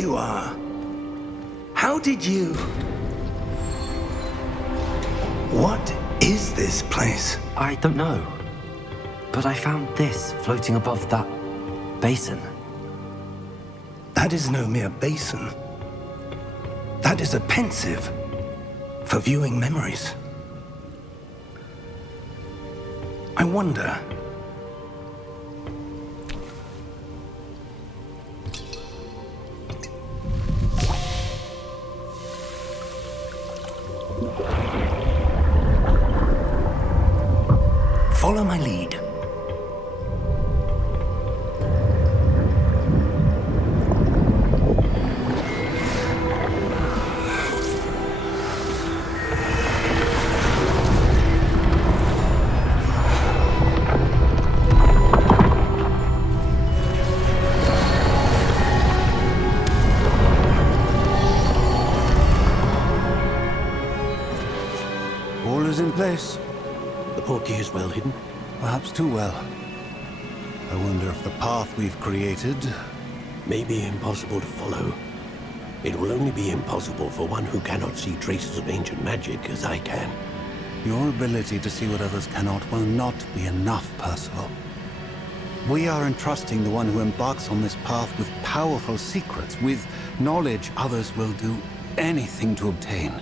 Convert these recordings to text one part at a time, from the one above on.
you are. How did you... What is this place? I don't know. But I found this floating above that basin. That is no mere basin. That is a pensive for viewing memories. I wonder... Follow my lead. All is in place. The portkey is well hidden. Perhaps too well. I wonder if the path we've created... May be impossible to follow. It will only be impossible for one who cannot see traces of ancient magic as I can. Your ability to see what others cannot will not be enough, Percival. We are entrusting the one who embarks on this path with powerful secrets, with knowledge others will do anything to obtain.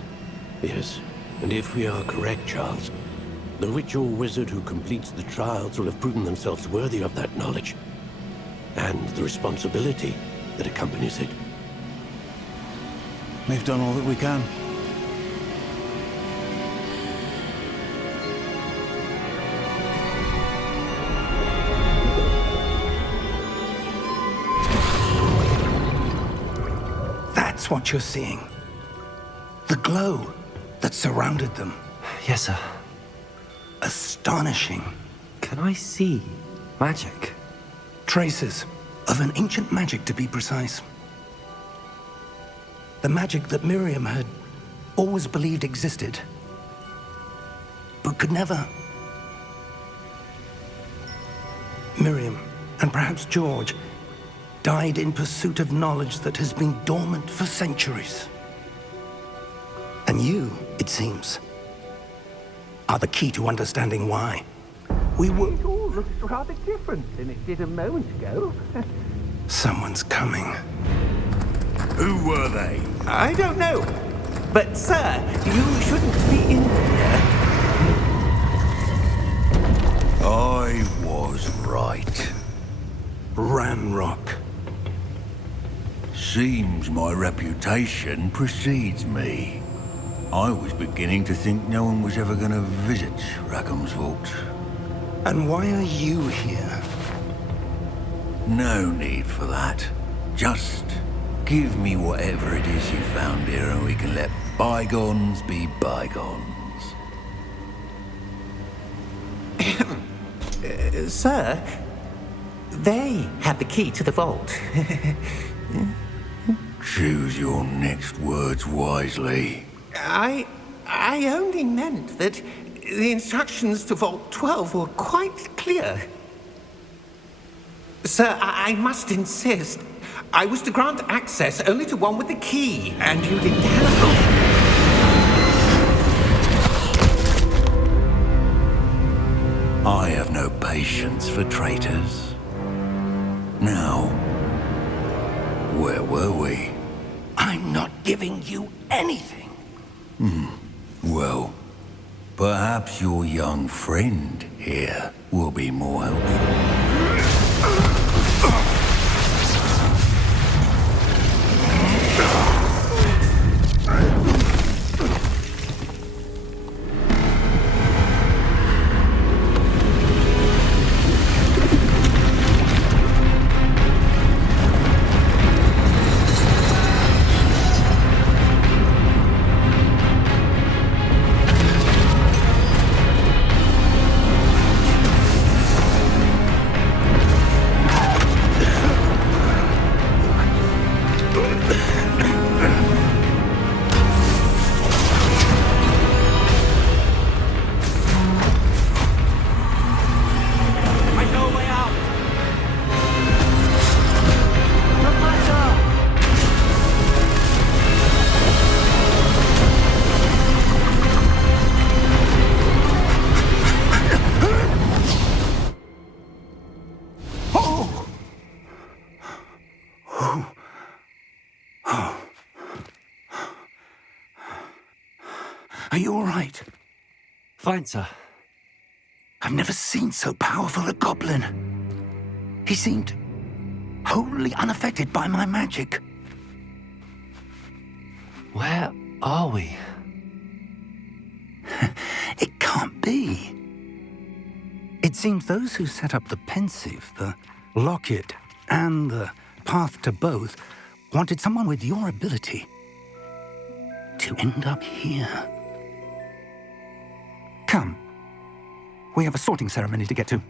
Yes, and if we are correct, Charles, the witch or wizard who completes the trials will have proven themselves worthy of that knowledge, and the responsibility that accompanies it. We've done all that we can. That's what you're seeing. The glow that surrounded them. Yes, sir. Astonishing. Can I see magic? Traces of an ancient magic, to be precise. The magic that Miriam had always believed existed, but could never... Miriam, and perhaps George, died in pursuit of knowledge that has been dormant for centuries. And you, it seems, are the key to understanding why. We were... It all looks rather different than it did a moment ago. Someone's coming. Who were they? I don't know. But, sir, you shouldn't be in here. I was right. Ranrock. Seems my reputation precedes me. I was beginning to think no one was ever going to visit Rackham's vault. And why are you here? No need for that. Just give me whatever it is you found here and we can let bygones be bygones. Sir, they have the key to the vault. Choose your next words wisely. I only meant that the instructions to Vault 12 were quite clear. Sir, I must insist. I was to grant access only to one with the key, and you didn't have... I have no patience for traitors. Now, where were we? I'm not giving you anything. Well, perhaps your young friend here will be more helpful. you all right? Fine, sir. I've never seen so powerful a goblin. He seemed wholly unaffected by my magic. Where are we? It can't be. It seems those who set up the pensive, the locket, and the path to both wanted someone with your ability to end up here. Come. We have a sorting ceremony to get to.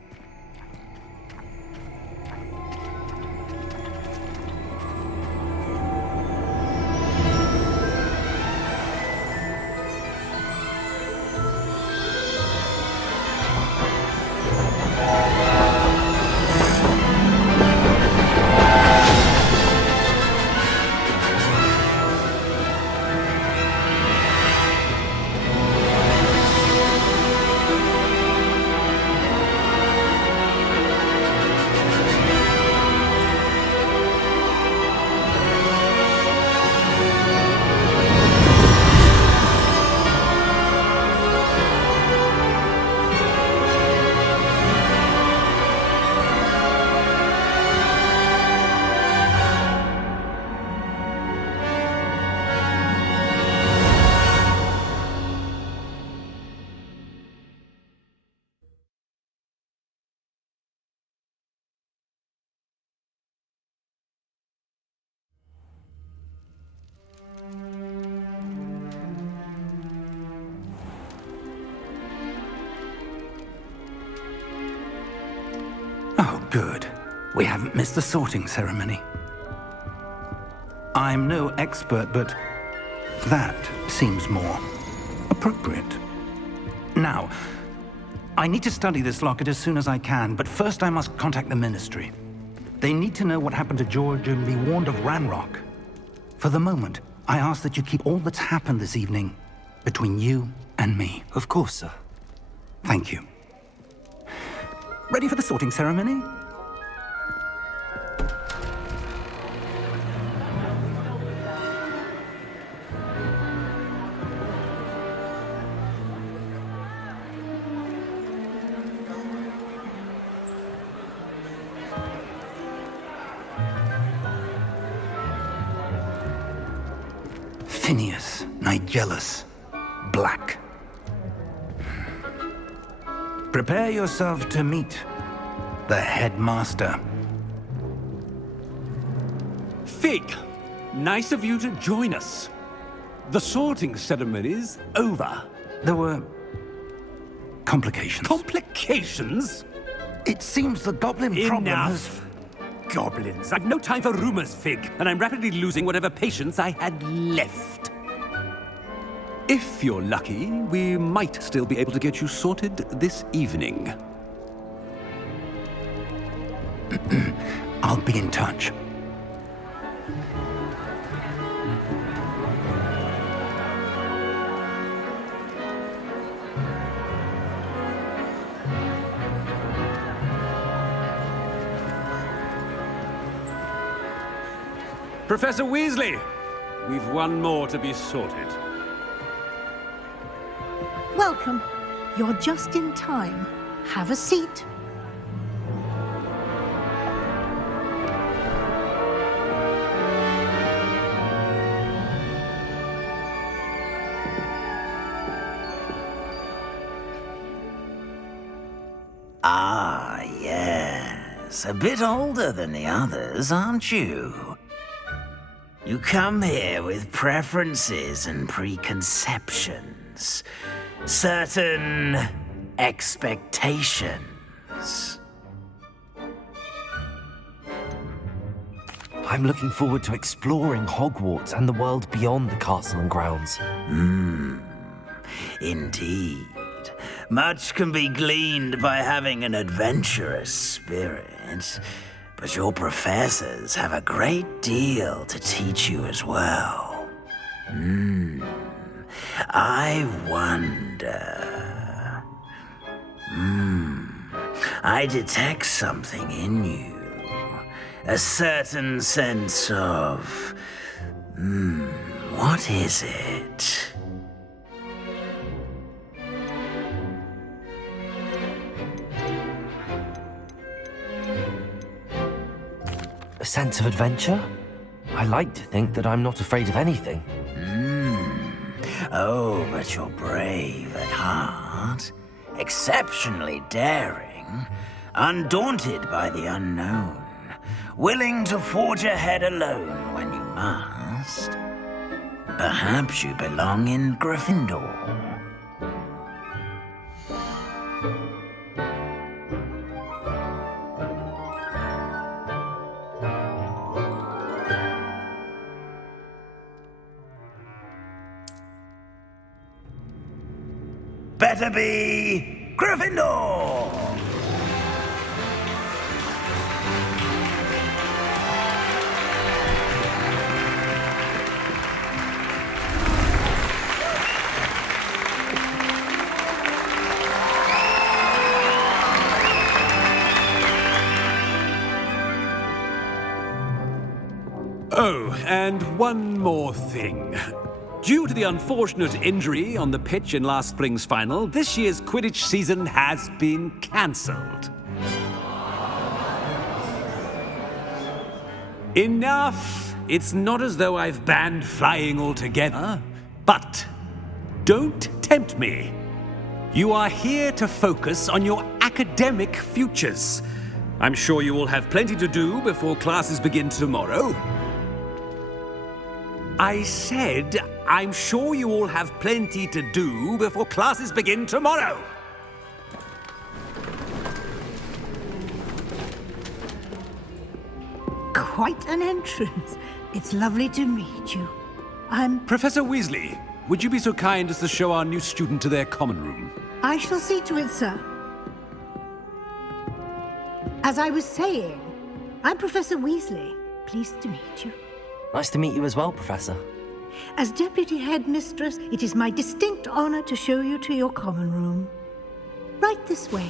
Oh, good. We haven't missed the sorting ceremony. I'm no expert, but that seems more appropriate. Now, I need to study this locket as soon as I can, but first I must contact the Ministry. They need to know what happened to George and be warned of Ranrock. For the moment, I ask that you keep all that's happened this evening between you and me. Of course, sir. Thank you. Ready for the sorting ceremony? Phineas Nigellus Black. Prepare yourself to meet the headmaster. Fig, nice of you to join us. The sorting ceremony's over. There were complications. Complications? It seems the goblin problem has... Enough. Goblins. I've no time for rumors, Fig, and I'm rapidly losing whatever patience I had left. If you're lucky, we might still be able to get you sorted this evening. I'll be in touch. Professor Weasley, we've one more to be sorted. Welcome. You're just in time. Have a seat. Ah, yes. A bit older than the others, aren't you? You come here with preferences and preconceptions. Certain expectations. I'm looking forward to exploring Hogwarts and the world beyond the castle and grounds. Indeed. Much can be gleaned by having an adventurous spirit, but your professors have a great deal to teach you as well. I wonder... I detect something in you. A certain sense of... what is it? A sense of adventure? I like to think that I'm not afraid of anything. Oh, but you're brave at heart, exceptionally daring, undaunted by the unknown, willing to forge ahead alone when you must. Perhaps you belong in Gryffindor. Better be Gryffindor! Oh, and one more thing. Due to the unfortunate injury on the pitch in last spring's final, this year's Quidditch season has been cancelled. Enough! It's not as though I've banned flying altogether, but don't tempt me. You are here to focus on your academic futures. I'm sure you will have plenty to do before classes begin tomorrow. I said, I'm sure you all have plenty to do before classes begin tomorrow. Quite an entrance. It's lovely to meet you. Professor Weasley, would you be so kind as to show our new student to their common room? I shall see to it, sir. As I was saying, I'm Professor Weasley. Pleased to meet you. Nice to meet you as well, Professor. As Deputy Headmistress, it is my distinct honor to show you to your common room. Right this way.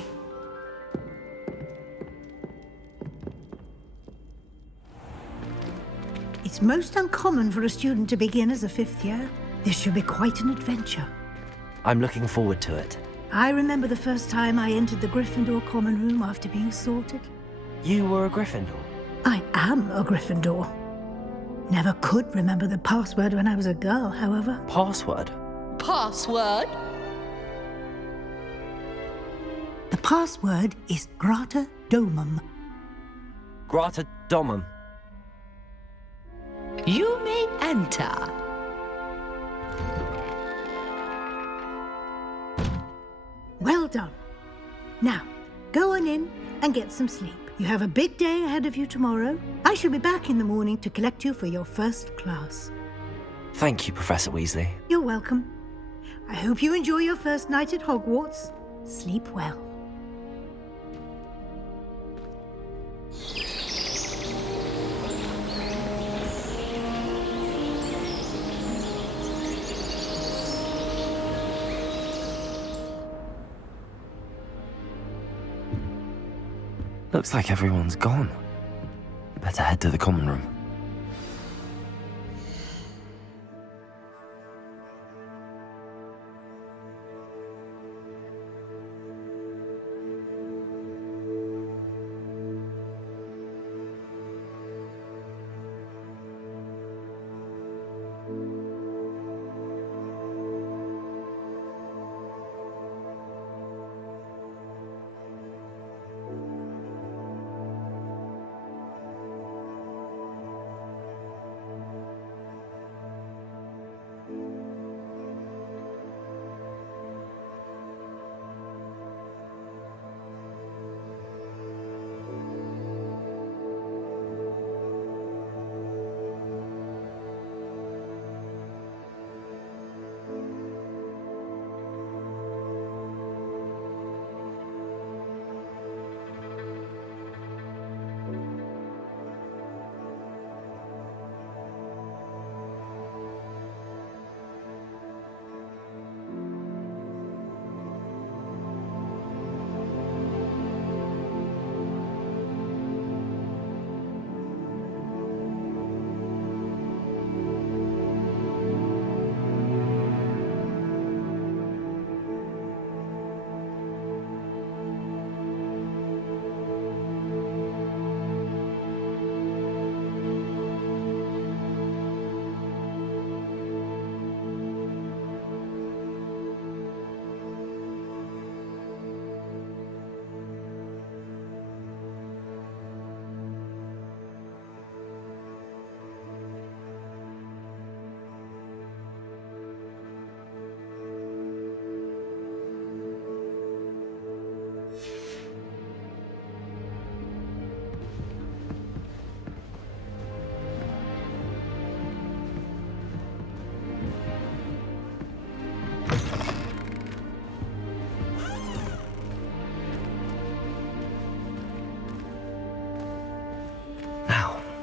It's most uncommon for a student to begin as a fifth year. This should be quite an adventure. I'm looking forward to it. I remember the first time I entered the Gryffindor common room after being sorted. You were a Gryffindor? I am a Gryffindor. Never could remember the password when I was a girl, however. Password? Password? The password is Grata Domum. Grata Domum. You may enter. Well done. Now, go on in and get some sleep. You have a big day ahead of you tomorrow. I shall be back in the morning to collect you for your first class. Thank you, Professor Weasley. You're welcome. I hope you enjoy your first night at Hogwarts. Sleep well. Looks like everyone's gone. Better head to the common room.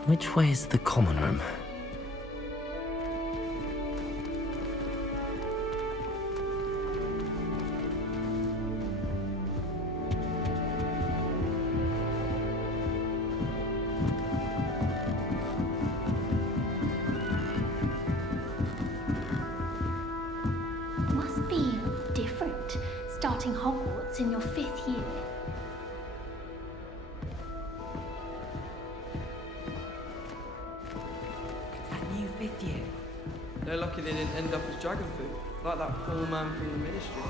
Which way is the common room? Must be different, starting Hogwarts in your 5th year. They're lucky they didn't end up as dragon food, like that poor man from the ministry.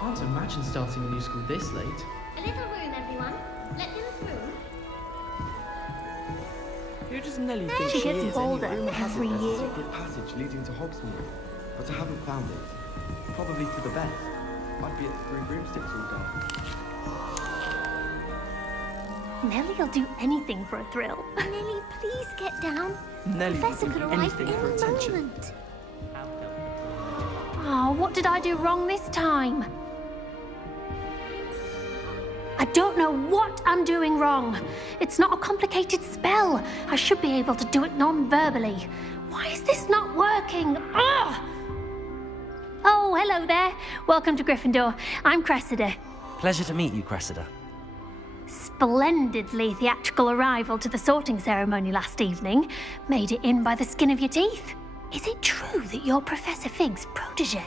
Can't imagine starting a new school this late. A little room, everyone. Let them through. Who does Nellie think She she gets is bolder anyway? every There's a year. secret passage leading to Hogsmeade, but I haven't found it. Probably to the bed. I'd be at 3 broomsticks all day. Nellie'll do anything for a thrill. Nellie, please get down. Nellie Professor would could do arrive anything for any attention. moment. Oh, what did I do wrong this time? I don't know what I'm doing wrong. It's not a complicated spell. I should be able to do it non-verbally. Why is this not working? Ah! Oh, hello there. Welcome to Gryffindor. I'm Cressida. Pleasure to meet you, Cressida. Splendidly theatrical arrival to the sorting ceremony last evening. Made it in by the skin of your teeth. Is it true that you're Professor Fig's protege?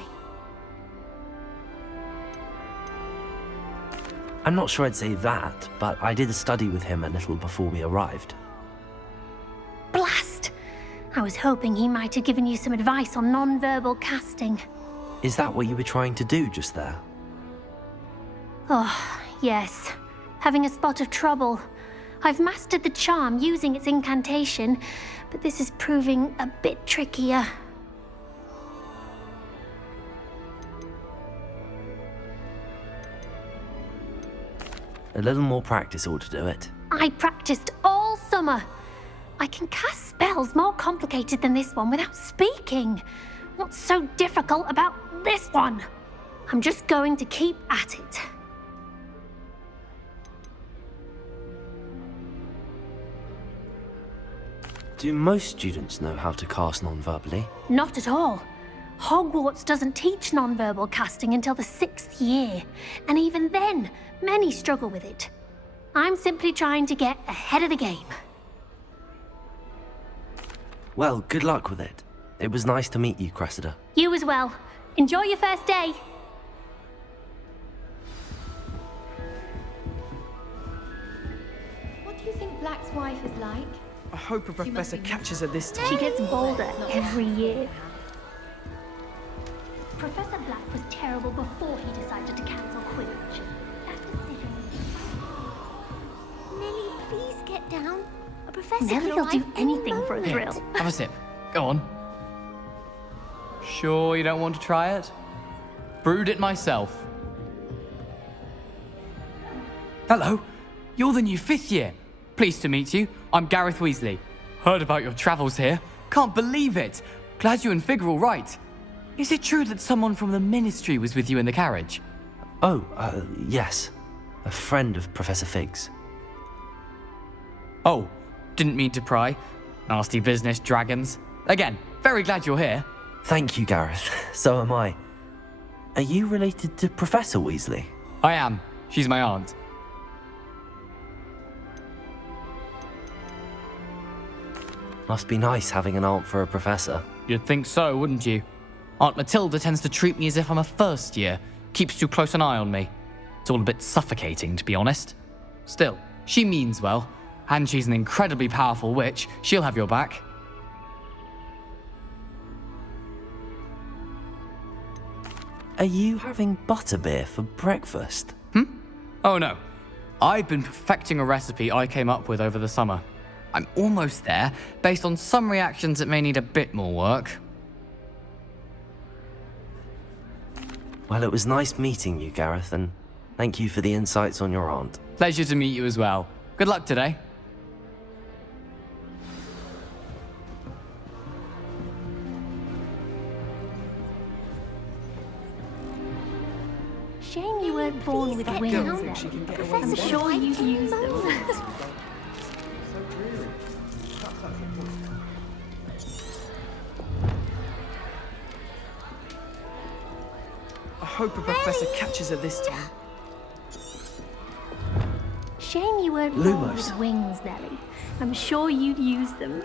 I'm not sure I'd say that, but I did a study with him a little before we arrived. Blast! I was hoping he might have given you some advice on non-verbal casting. Is that what you were trying to do just there? Oh, yes. Having a spot of trouble. I've mastered the charm using its incantation, but this is proving a bit trickier. A little more practice ought to do it. I practiced all summer. I can cast spells more complicated than this one without speaking. What's so difficult about this one? I'm just going to keep at it. Do most students know how to cast non-verbally? Not at all. Hogwarts doesn't teach non-verbal casting until the 6th year, and even then, many struggle with it. I'm simply trying to get ahead of the game. Well, good luck with it. It was nice to meet you, Cressida. You as well. Enjoy your first day. What do you think Black's wife is like? I hope a professor catches her this time. She gets bolder every year. Professor Black was terrible before he decided to cancel Quidditch. That decision... Nellie, please get down. A professor Nellie'll do anything for a thrill. Have a sip. Go on. Sure you don't want to try it? Brewed it myself. Hello. You're the new 5th year. Pleased to meet you. I'm Gareth Weasley. Heard about your travels here. Can't believe it. Glad you and Fig are all right. Is it true that someone from the ministry was with you in the carriage? Oh, yes. A friend of Professor Fig's. Oh, didn't mean to pry. Nasty business, dragons. Again, very glad you're here. Thank you, Gareth. So am I. Are you related to Professor Weasley? I am. She's my aunt. Must be nice having an aunt for a professor. You'd think so, wouldn't you? Aunt Matilda tends to treat me as if I'm a first year. Keeps too close an eye on me. It's all a bit suffocating, to be honest. Still, she means well. And she's an incredibly powerful witch. She'll have your back. Are you having butterbeer for breakfast? Oh no. I've been perfecting a recipe I came up with over the summer. I'm almost there, based on some reactions that may need a bit more work. Well, it was nice meeting you, Gareth, and thank you for the insights on your aunt. Pleasure to meet you as well. Good luck today. Shame you weren't born with wings then. Professor sure you used them. hope a professor catches her this time. Shame you weren't born Lumos. with wings, Nellie. I'm sure you'd use them.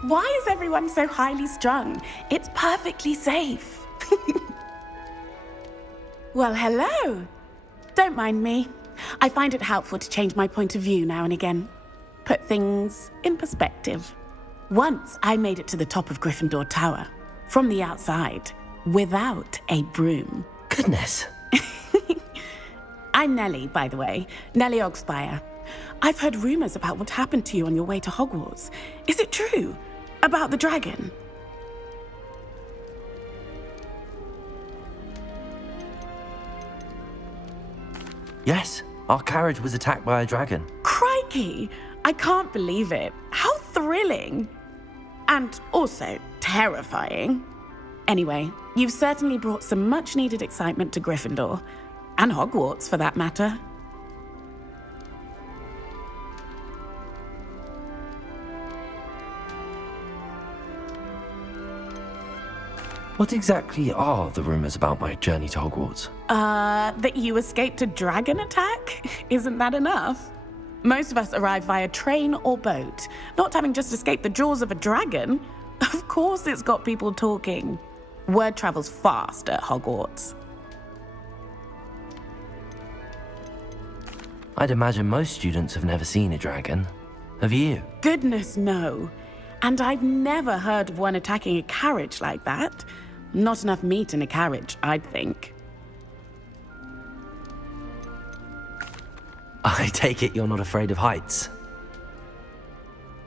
Why is everyone so highly strung? It's perfectly safe. Well, hello. Don't mind me. I find it helpful to change my point of view now and again. Put things in perspective. Once I made it to the top of Gryffindor Tower, from the outside, without a broom. Goodness. I'm Nellie, by the way. Nellie Ogspire. I've heard rumors about what happened to you on your way to Hogwarts. Is it true? About the dragon? Yes, our carriage was attacked by a dragon. Crikey! I can't believe it. How thrilling! And also terrifying. Anyway, you've certainly brought some much-needed excitement to Gryffindor. And Hogwarts, for that matter. What exactly are the rumors about my journey to Hogwarts? That you escaped a dragon attack? Isn't that enough? Most of us arrive via train or boat, not having just escaped the jaws of a dragon. Of course it's got people talking. Word travels fast at Hogwarts. I'd imagine most students have never seen a dragon. Have you? Goodness, no. And I've never heard of one attacking a carriage like that. Not enough meat in a carriage, I'd think. I take it you're not afraid of heights.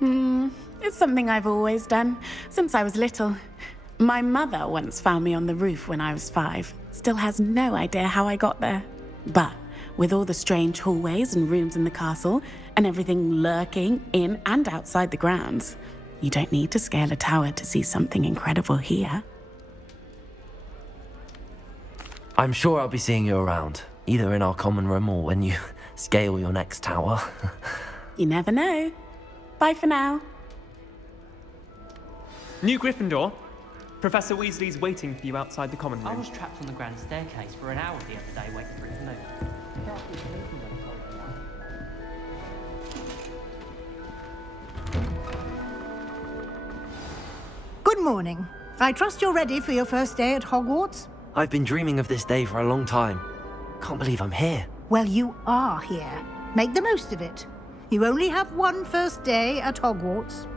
It's something I've always done, since I was little. My mother once found me on the roof when I was 5. Still has no idea how I got there. But with all the strange hallways and rooms in the castle, and everything lurking in and outside the grounds, you don't need to scale a tower to see something incredible here. I'm sure I'll be seeing you around, either in our common room or when you scale your next tower. You never know. Bye for now. New Gryffindor. Professor Weasley's waiting for you outside the common room. I was trapped on the grand staircase for an hour the other day waiting for his note. Good morning. I trust you're ready for your first day at Hogwarts? I've been dreaming of this day for a long time. Can't believe I'm here. Well, you are here. Make the most of it. You only have one first day at Hogwarts.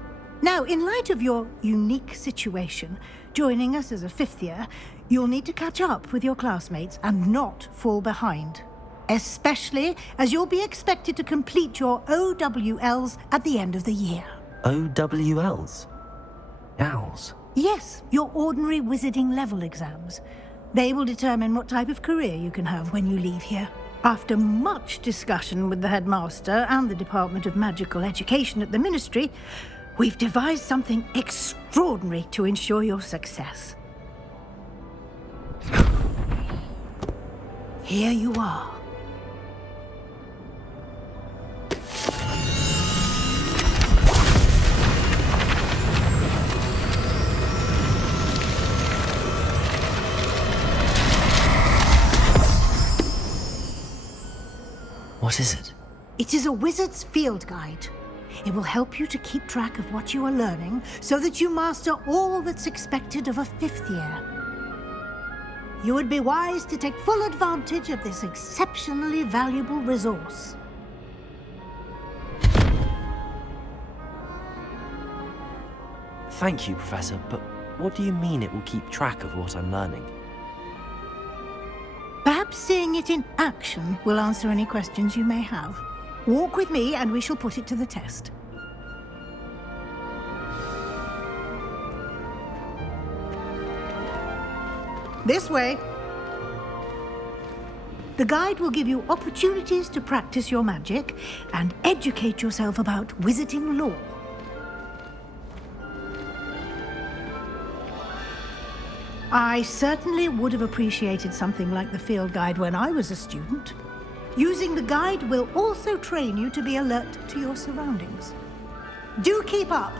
Now, in light of your unique situation, joining us as a 5th year, you'll need to catch up with your classmates and not fall behind. Especially as you'll be expected to complete your OWLs at the end of the year. OWLs? Owls? Yes, your ordinary wizarding level exams. They will determine what type of career you can have when you leave here. After much discussion with the headmaster and the Department of Magical Education at the Ministry, we've devised something extraordinary to ensure your success. Here you are. What is it? It is a wizard's field guide. It will help you to keep track of what you are learning so that you master all that's expected of a 5th year. You would be wise to take full advantage of this exceptionally valuable resource. Thank you, Professor, but what do you mean it will keep track of what I'm learning? Perhaps seeing it in action will answer any questions you may have. Walk with me and we shall put it to the test. This way. The guide will give you opportunities to practice your magic and educate yourself about wizarding lore. I certainly would have appreciated something like the field guide when I was a student. Using the guide will also train you to be alert to your surroundings. Do keep up!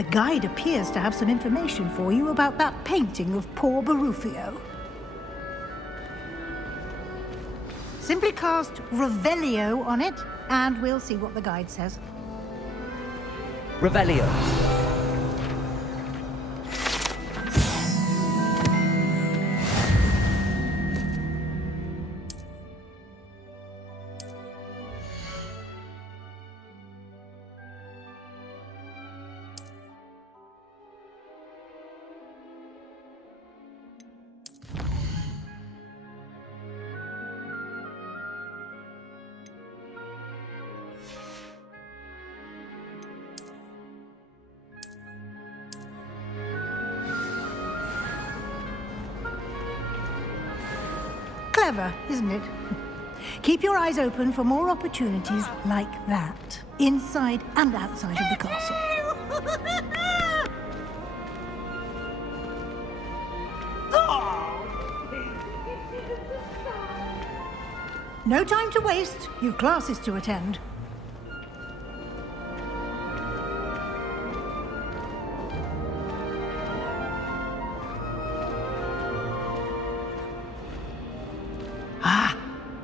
The guide appears to have some information for you about that painting of poor Barufio. Simply cast Revelio on it, and we'll see what the guide says. Revelio. Clever, isn't it? Keep your eyes open for more opportunities like that, inside and outside of the castle. No time to waste. You've classes to attend.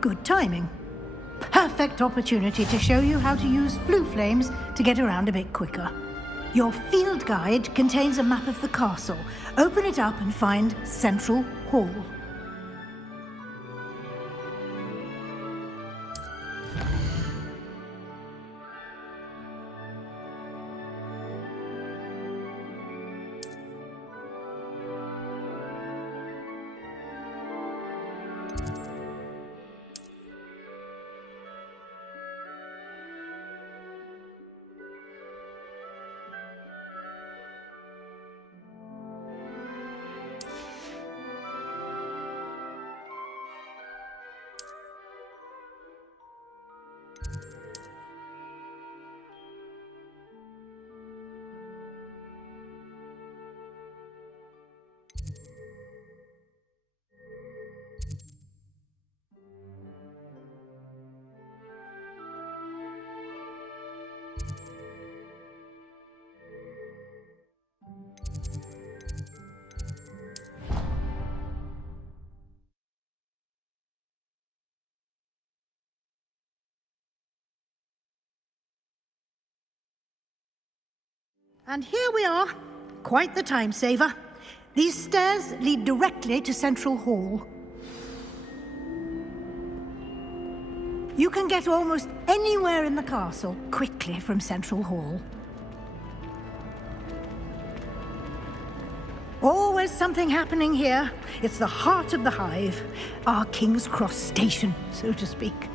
Good timing. Perfect opportunity to show you how to use flue flames to get around a bit quicker. Your field guide contains a map of the castle. Open it up and find Central Hall. And here we are. Quite the time saver. These stairs lead directly to Central Hall. You can get almost anywhere in the castle quickly from Central Hall. Always something happening here. It's the heart of the hive, our King's Cross station, so to speak.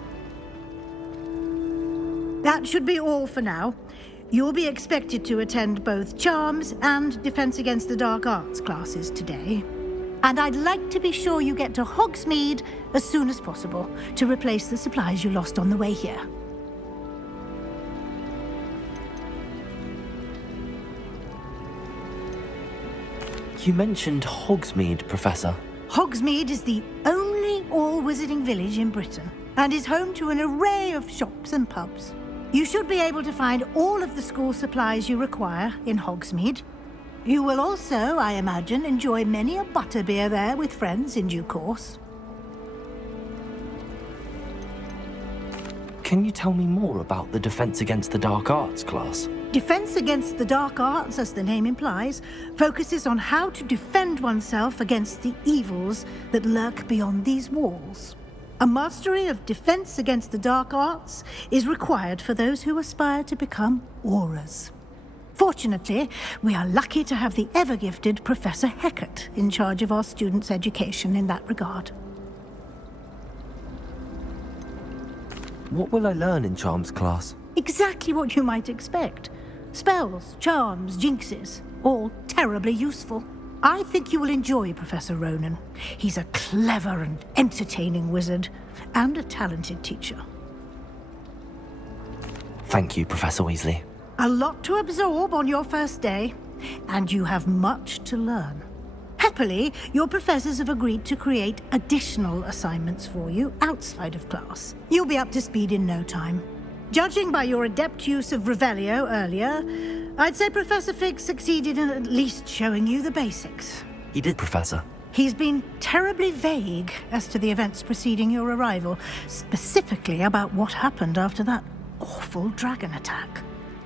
That should be all for now. You'll be expected to attend both Charms and Defense Against the Dark Arts classes today. And I'd like to be sure you get to Hogsmeade as soon as possible to replace the supplies you lost on the way here. You mentioned Hogsmeade, Professor. Hogsmeade is the only all-wizarding village in Britain and is home to an array of shops and pubs. You should be able to find all of the school supplies you require in Hogsmeade. You will also, I imagine, enjoy many a butterbeer there with friends in due course. Can you tell me more about the Defense Against the Dark Arts class? Defense Against the Dark Arts, as the name implies, focuses on how to defend oneself against the evils that lurk beyond these walls. A mastery of Defense Against the Dark Arts is required for those who aspire to become Aurors. Fortunately, we are lucky to have the ever-gifted Professor Hecat in charge of our students' education in that regard. What will I learn in Charms class? Exactly what you might expect. Spells, charms, jinxes, all terribly useful. I think you will enjoy Professor Ronan. He's a clever and entertaining wizard, and a talented teacher. Thank you, Professor Weasley. A lot to absorb on your first day, and you have much to learn. Happily, your professors have agreed to create additional assignments for you outside of class. You'll be up to speed in no time. Judging by your adept use of Revelio earlier, I'd say Professor Fig succeeded in at least showing you the basics. He did, Professor. He's been terribly vague as to the events preceding your arrival, specifically about what happened after that awful dragon attack.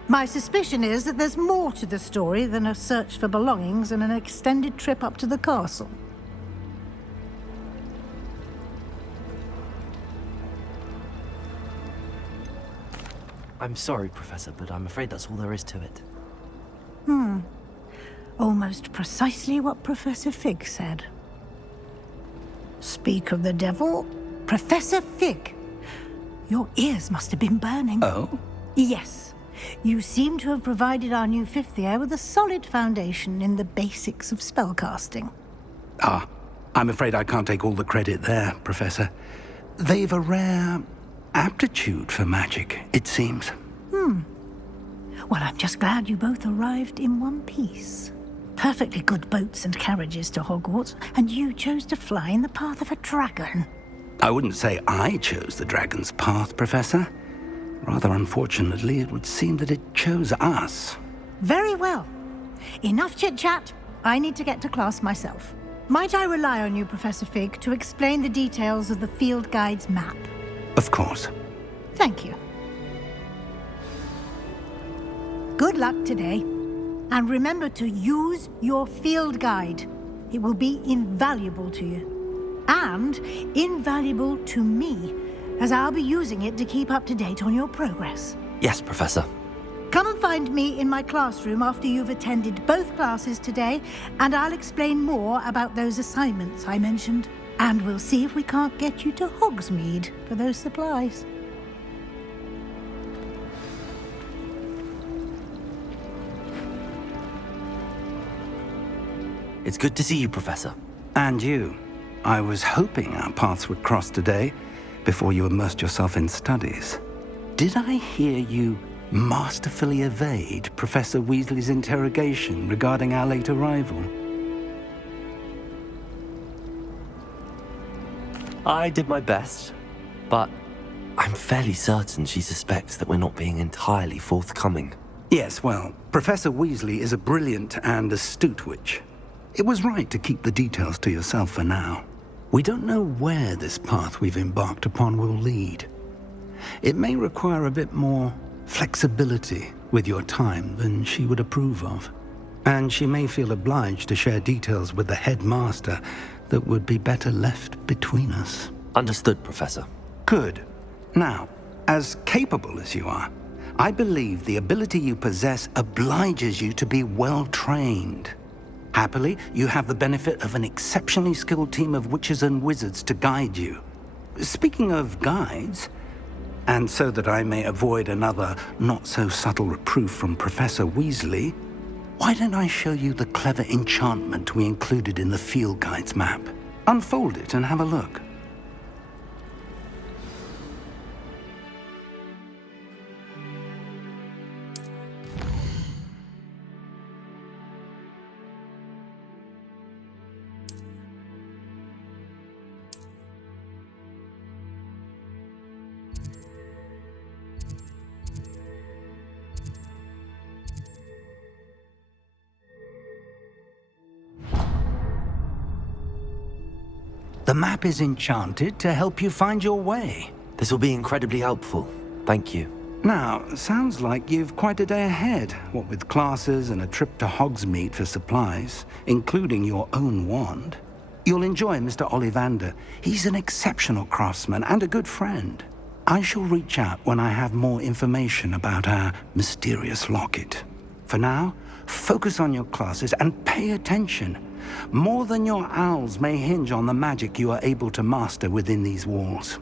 My suspicion is that there's more to the story than a search for belongings and an extended trip up to the castle. I'm sorry, Professor, but I'm afraid that's all there is to it. Almost precisely what Professor Fig said. Speak of the devil, Professor Fig. Your ears must have been burning. Oh? Yes. You seem to have provided our new fifth year with a solid foundation in the basics of spellcasting. Ah, I'm afraid I can't take all the credit there, Professor. They've a rare aptitude for magic, it seems. Well, I'm just glad you both arrived in one piece. Perfectly good boats and carriages to Hogwarts, and you chose to fly in the path of a dragon. I wouldn't say I chose the dragon's path, Professor. Rather unfortunately, it would seem that it chose us. Very well. Enough chit-chat. I need to get to class myself. Might I rely on you, Professor Fig, to explain the details of the field guide's map? Of course. Thank you. Good luck today. And remember to use your field guide. It will be invaluable to you. And invaluable to me, as I'll be using it to keep up to date on your progress. Yes, Professor. Come and find me in my classroom after you've attended both classes today, and I'll explain more about those assignments I mentioned. And we'll see if we can't get you to Hogsmeade for those supplies. It's good to see you, Professor. And you. I was hoping our paths would cross today, before you immersed yourself in studies. Did I hear you masterfully evade Professor Weasley's interrogation regarding our late arrival? I did my best, but I'm fairly certain she suspects that we're not being entirely forthcoming. Yes, well, Professor Weasley is a brilliant and astute witch. It was right to keep the details to yourself for now. We don't know where this path we've embarked upon will lead. It may require a bit more flexibility with your time than she would approve of. And she may feel obliged to share details with the headmaster that would be better left between us. Understood, Professor. Good. Now, as capable as you are, I believe the ability you possess obliges you to be well trained. Happily, you have the benefit of an exceptionally skilled team of witches and wizards to guide you. Speaking of guides, and so that I may avoid another not-so-subtle reproof from Professor Weasley, why don't I show you the clever enchantment we included in the field guide's map? Unfold it and have a look. The map is enchanted to help you find your way. This will be incredibly helpful. Thank you. Now, sounds like you've quite a day ahead, what with classes and a trip to Hogsmeade for supplies, including your own wand. You'll enjoy Mr. Ollivander. He's an exceptional craftsman and a good friend. I shall reach out when I have more information about our mysterious locket. For now, focus on your classes and pay attention. More than your owls may hinge on the magic you are able to master within these walls.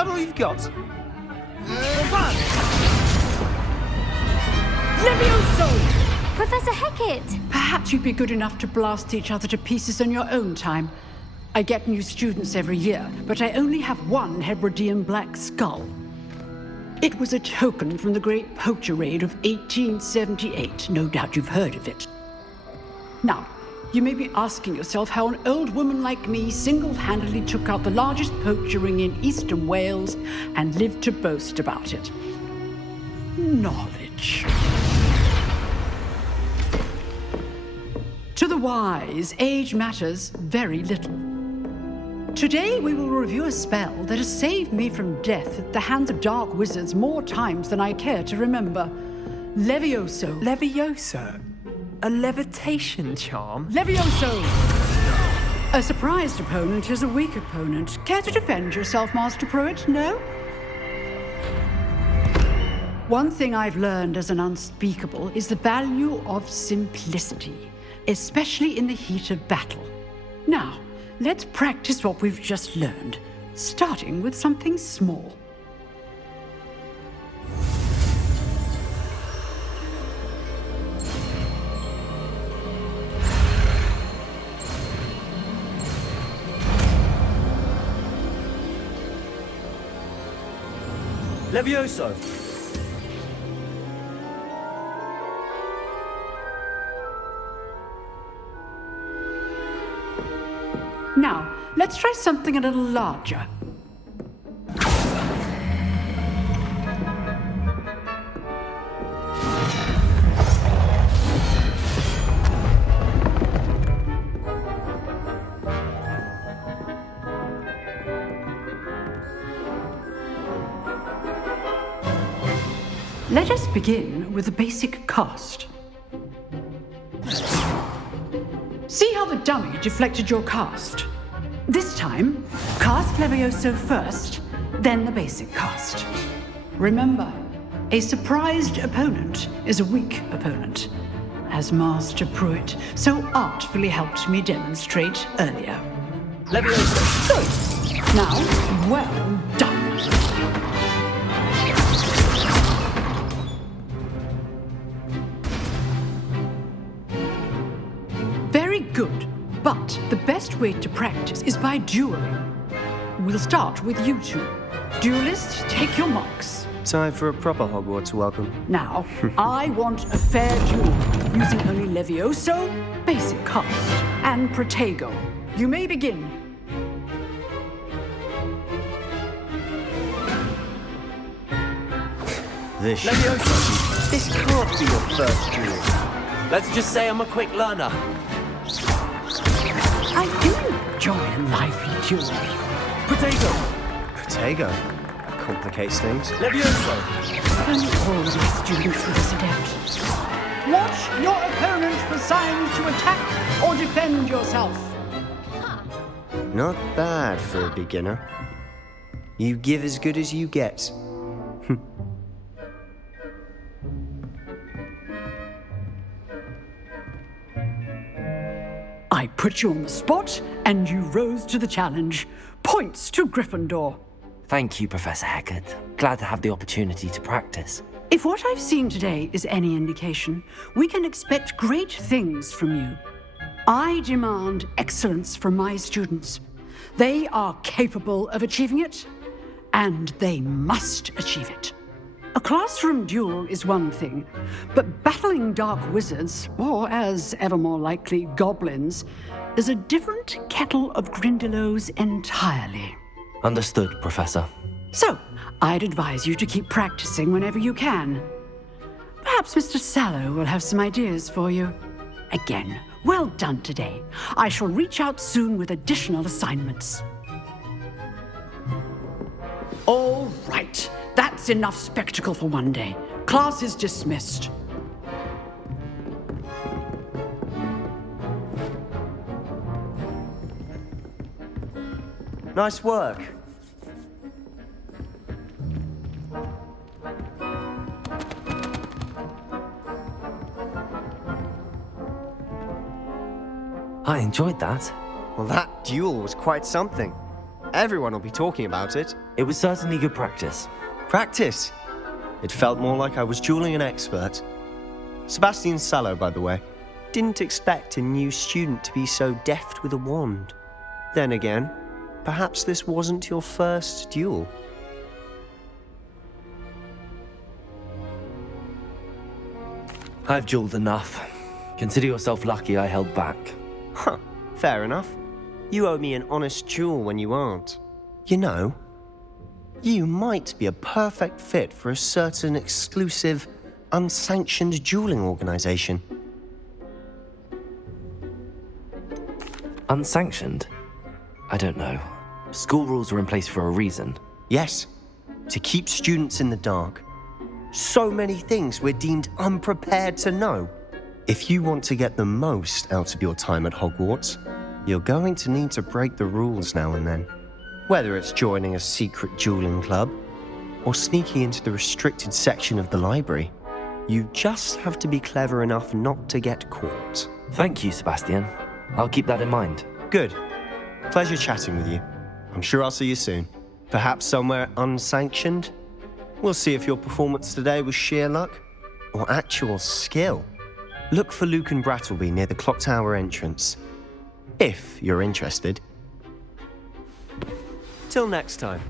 that all you've got? Levioso! Professor Hecat! Perhaps you'd be good enough to blast each other to pieces in your own time. I get new students every year, but I only have one Hebridean black skull. It was a token from the Great Poacher Raid of 1878. No doubt you've heard of it. Now, you may be asking yourself how an old woman like me single-handedly took out the largest poacher ring in eastern Wales and lived to boast about it. Knowledge. To the wise, age matters very little. Today we will review a spell that has saved me from death at the hands of dark wizards more times than I care to remember. Levioso. Levioso? A levitation charm? Levioso! A surprised opponent is a weak opponent. Care to defend yourself, Master Pruitt? No? One thing I've learned as an unspeakable is the value of simplicity, especially in the heat of battle. Now, let's practice what we've just learned, starting with something small. Levioso! Now, let's try something a little larger. Let us begin with a basic cast. See how the dummy deflected your cast? This time, cast Levioso first, then the basic cast. Remember, a surprised opponent is a weak opponent, as Master Pruitt so artfully helped me demonstrate earlier. Levioso! Good. Now, well done. Very good, but the best way to practice is by dueling. We'll start with you two. Duelists, take your marks. Time for a proper Hogwarts welcome. Now, I want a fair duel, using only Levioso, basic cast, and Protego. You may begin. Levioso, this can't be your first duel. Let's just say I'm a quick learner. I do enjoy a lively duel. Protego! Protego? That complicates things. Levioso! Only all of my students are this adept. Watch your opponent for signs to attack or defend yourself. Not bad for a beginner. You give as good as you get. I put you on the spot, and you rose to the challenge. Points to Gryffindor. Thank you, Professor Hecat. Glad to have the opportunity to practice. If what I've seen today is any indication, we can expect great things from you. I demand excellence from my students. They are capable of achieving it, and they must achieve it. A classroom duel is one thing, but battling dark wizards, or as ever more likely, goblins, is a different kettle of Grindylows entirely. Understood, Professor. So, I'd advise you to keep practicing whenever you can. Perhaps Mr. Sallow will have some ideas for you. Again, well done today. I shall reach out soon with additional assignments. All right. That's enough spectacle for one day. Class is dismissed. Nice work. I enjoyed that. Well, that duel was quite something. Everyone will be talking about it. It was certainly good practice. Practice? It felt more like I was dueling an expert. Sebastian Sallow, by the way. Didn't expect a new student to be so deft with a wand. Then again, perhaps this wasn't your first duel. I've dueled enough. Consider yourself lucky I held back. Huh, fair enough. You owe me an honest duel when you aren't. You know, you might be a perfect fit for a certain exclusive, unsanctioned dueling organization. Unsanctioned? I don't know. School rules are in place for a reason. Yes, to keep students in the dark. So many things we're deemed unprepared to know. If you want to get the most out of your time at Hogwarts, you're going to need to break the rules now and then. Whether it's joining a secret dueling club, or sneaking into the restricted section of the library, you just have to be clever enough not to get caught. Thank you, Sebastian. I'll keep that in mind. Good. Pleasure chatting with you. I'm sure I'll see you soon. Perhaps somewhere unsanctioned? We'll see if your performance today was sheer luck or actual skill. Look for Luke and Brattleby near the clock tower entrance, if you're interested. Till next time.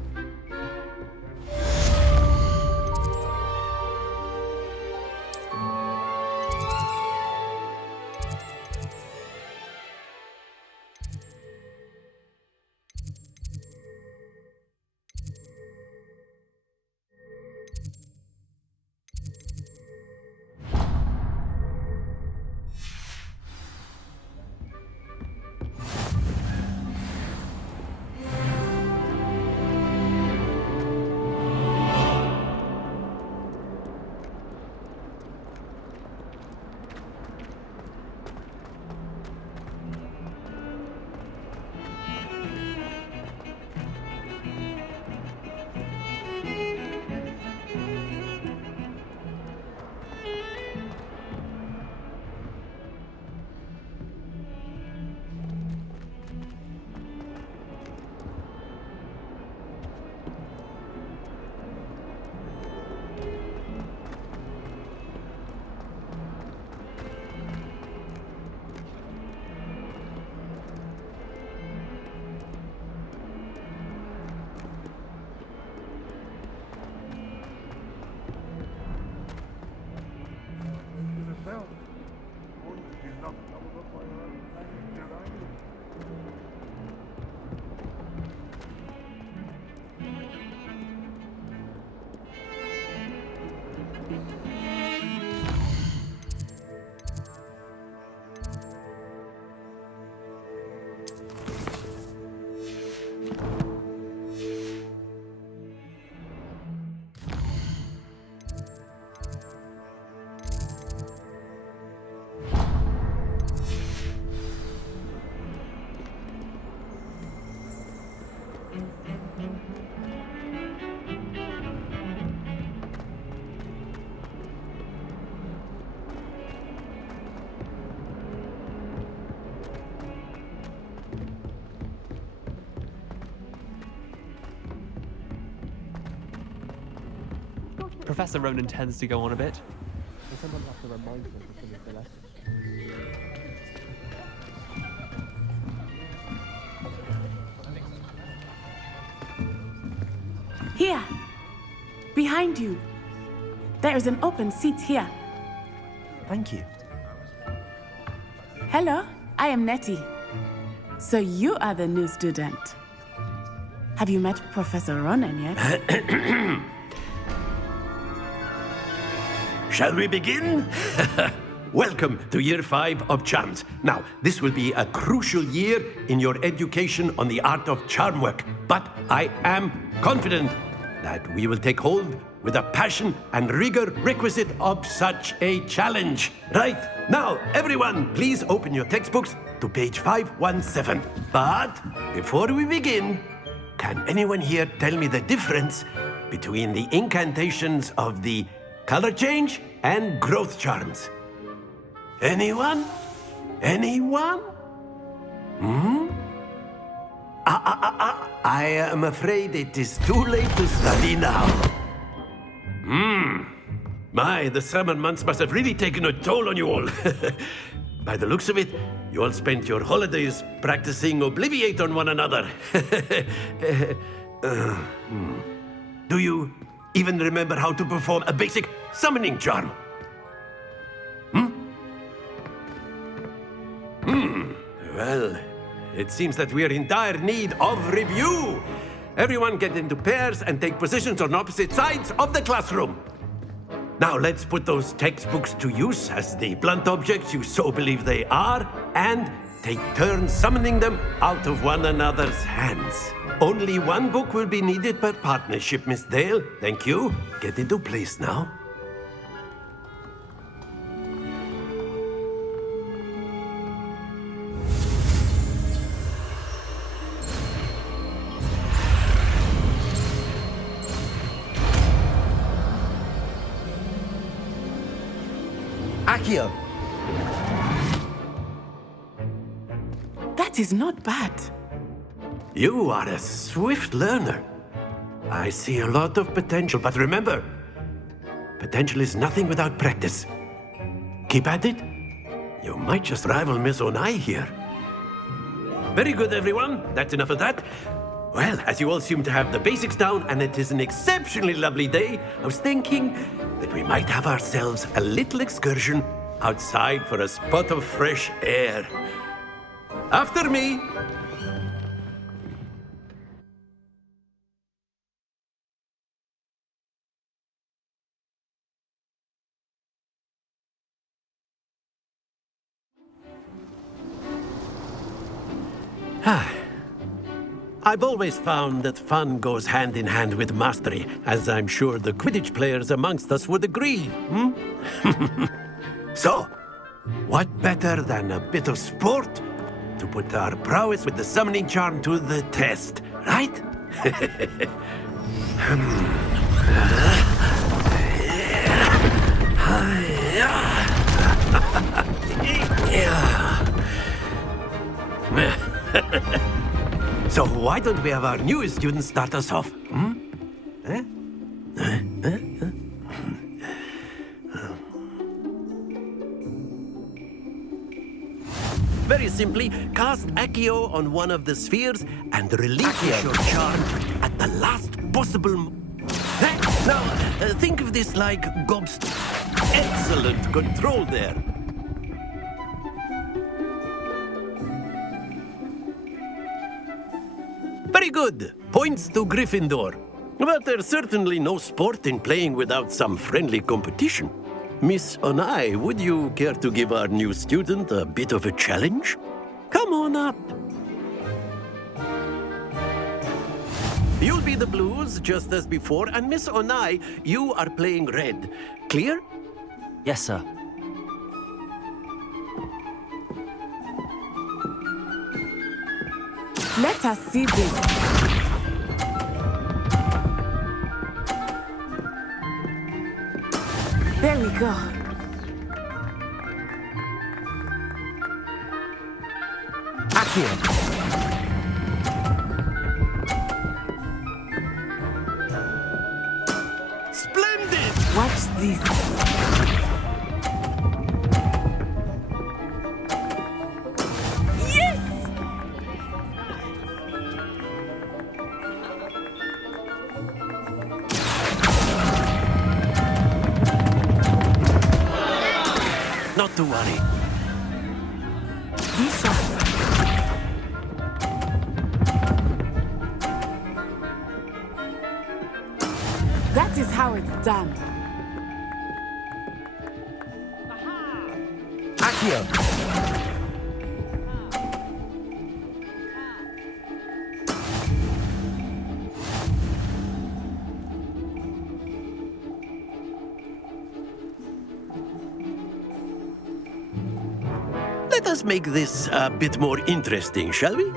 Professor Ronan tends to go on a bit. I sometimes have to remind him to finish the lesson. Here! Behind you! There is an open seat here. Thank you. Hello, I am Nettie. So you are the new student. Have you met Professor Ronan yet? Shall we begin? Welcome to Year 5 of Charms. Now, this will be a crucial year in your education on the art of charm work, but I am confident that we will take hold with the passion and rigor requisite of such a challenge. Right, now, everyone, please open your textbooks to page 517. But before we begin, can anyone here tell me the difference between the incantations of the color change and growth charms? Anyone? Anyone? I am afraid it is too late to study now. My, the summer months must have really taken a toll on you all. By the looks of it, you all spent your holidays practicing Obliviate on one another. Do you even remember how to perform a basic summoning charm? Well, it seems that we are in dire need of review. Everyone get into pairs and take positions on opposite sides of the classroom. Now let's put those textbooks to use as the blunt objects you so believe they are, and take turns summoning them out of one another's hands. Only one book will be needed per partnership, Miss Dale. Thank you. Get into place now. Accio! That is not bad. You are a swift learner. I see a lot of potential, but remember, potential is nothing without practice. Keep at it. You might just rival Miss Onai here. Very good, everyone. That's enough of that. Well, as you all seem to have the basics down, and it is an exceptionally lovely day, I was thinking that we might have ourselves a little excursion outside for a spot of fresh air. After me. I've always found that fun goes hand in hand with mastery, as I'm sure the Quidditch players amongst us would agree, So, what better than a bit of sport to put our prowess with the summoning charm to the test, right? So why don't we have our newest student start us off? Very simply, cast Accio on one of the spheres and release your charm at the last possible Now, think of this like gobstopper. Excellent control there. Very good. Points to Gryffindor. But there's certainly no sport in playing without some friendly competition. Miss Onai, would you care to give our new student a bit of a challenge? Come on up. You'll be the blues, just as before, and Miss Onai, you are playing red. Clear? Yes, sir. Let us see this. There we go. Accio! Splendid! Watch this. Not to worry. That is how it's done. Accio! Let us make this a bit more interesting, shall we?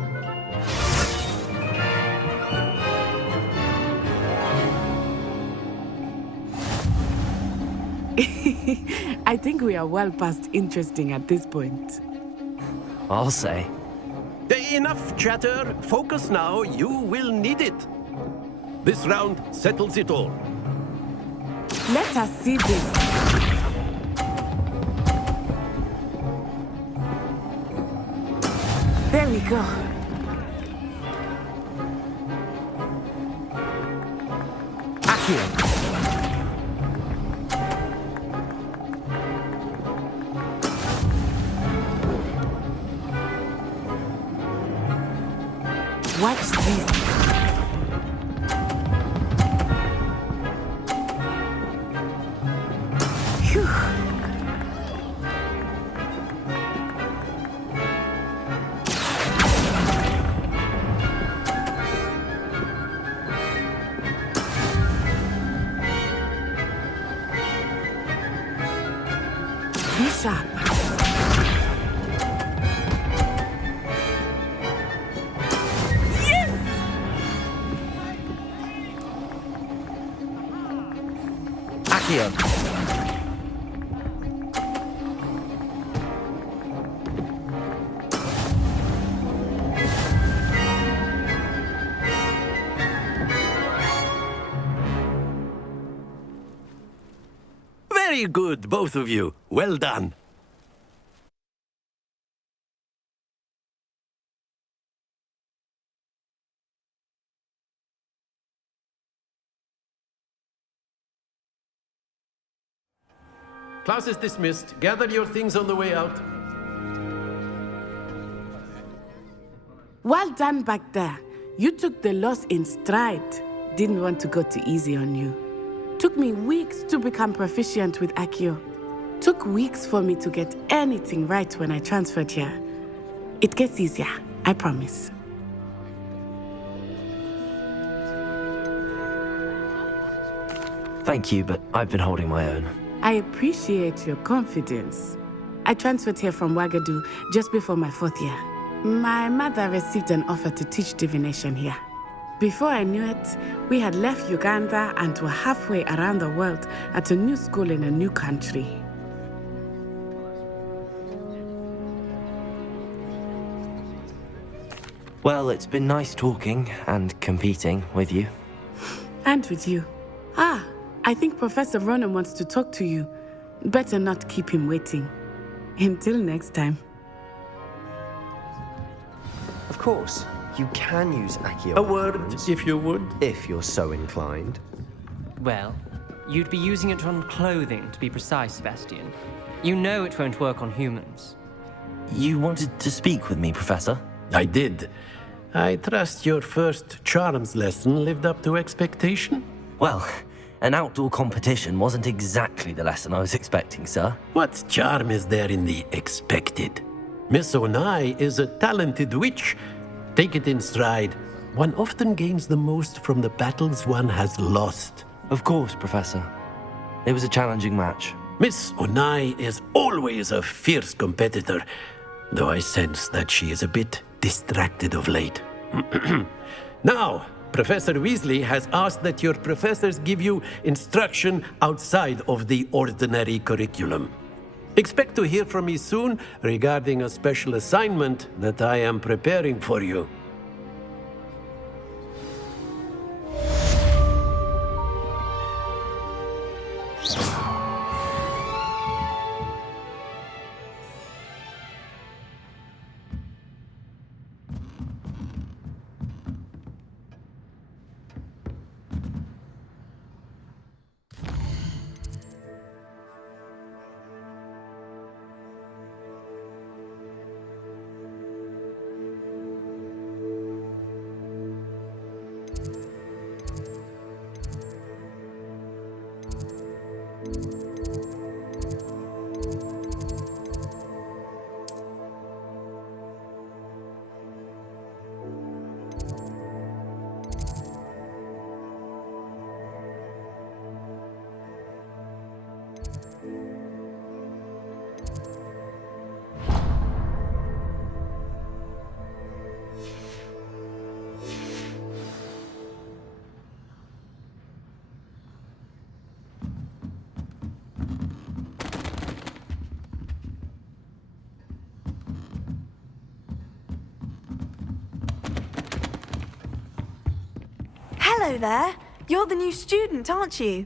I think we are well past interesting at this point. I'll say. Enough chatter. Focus now. You will need it. This round settles it all. Let us see this. There we go. Accio. Watch this. Phew. Be sharp. Accio. Very good, both of you. Well done. Class is dismissed. Gather your things on the way out. Well done back there. You took the loss in stride. Didn't want to go too easy on you. Took me weeks to become proficient with Accio. Took weeks for me to get anything right when I transferred here. It gets easier, I promise. Thank you, but I've been holding my own. I appreciate your confidence. I transferred here from Wagadu just before my 4th year. My mother received an offer to teach divination here. Before I knew it, we had left Uganda and were halfway around the world at a new school in a new country. Well, it's been nice talking and competing with you. And with you. Ah, I think Professor Ronan wants to talk to you. Better not keep him waiting. Until next time. Of course, you can use Accio. A word, if you would. If you're so inclined. Well, you'd be using it on clothing, to be precise, Sebastian. You know it won't work on humans. You wanted to speak with me, Professor? I did. I trust your first charms lesson lived up to expectation? Well, an outdoor competition wasn't exactly the lesson I was expecting, sir. What charm is there in the expected? Miss Onai is a talented witch. Take it in stride. One often gains the most from the battles one has lost. Of course, Professor. It was a challenging match. Miss Onai is always a fierce competitor, though I sense that she is a bit distracted of late. Now, Professor Weasley has asked that your professors give you instruction outside of the ordinary curriculum. Expect to hear from me soon regarding a special assignment that I am preparing for you. Hello there. You're the new student, aren't you?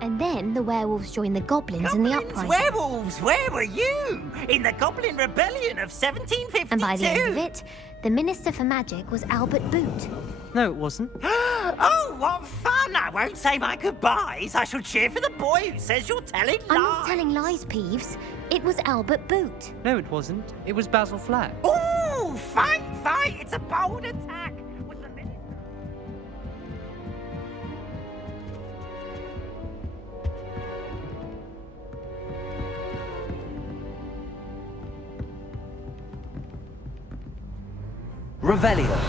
And then the werewolves joined the goblins in the uprising. Werewolves, where were you? In the Goblin Rebellion of 1752. And by the end of it, the Minister for Magic was Albert Boot. No, it wasn't. Oh, what fun! I won't say my goodbyes. I shall cheer for the boy who says you're telling lies. I'm not telling lies, Peeves. It was Albert Boot. No, it wasn't. It was Basil Flack. Ooh, fight, fight! It's a bold attack. Was the minister... Revelio.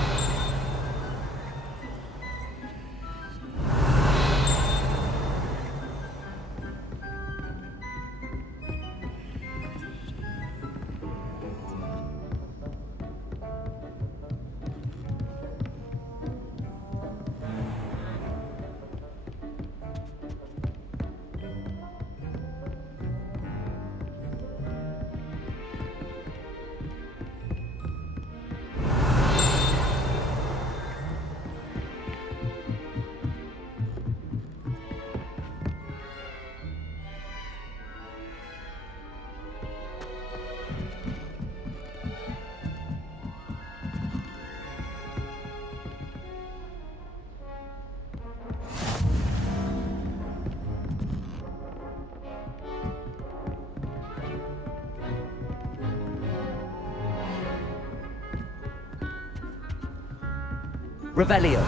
Revelio.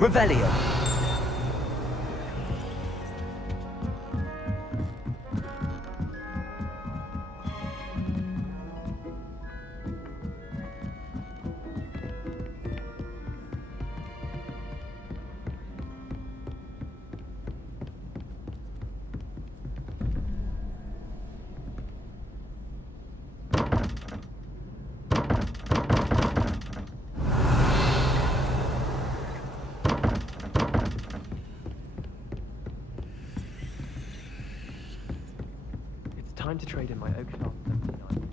Revelio. Time to trade in my oak shaft 79.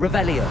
Revelio.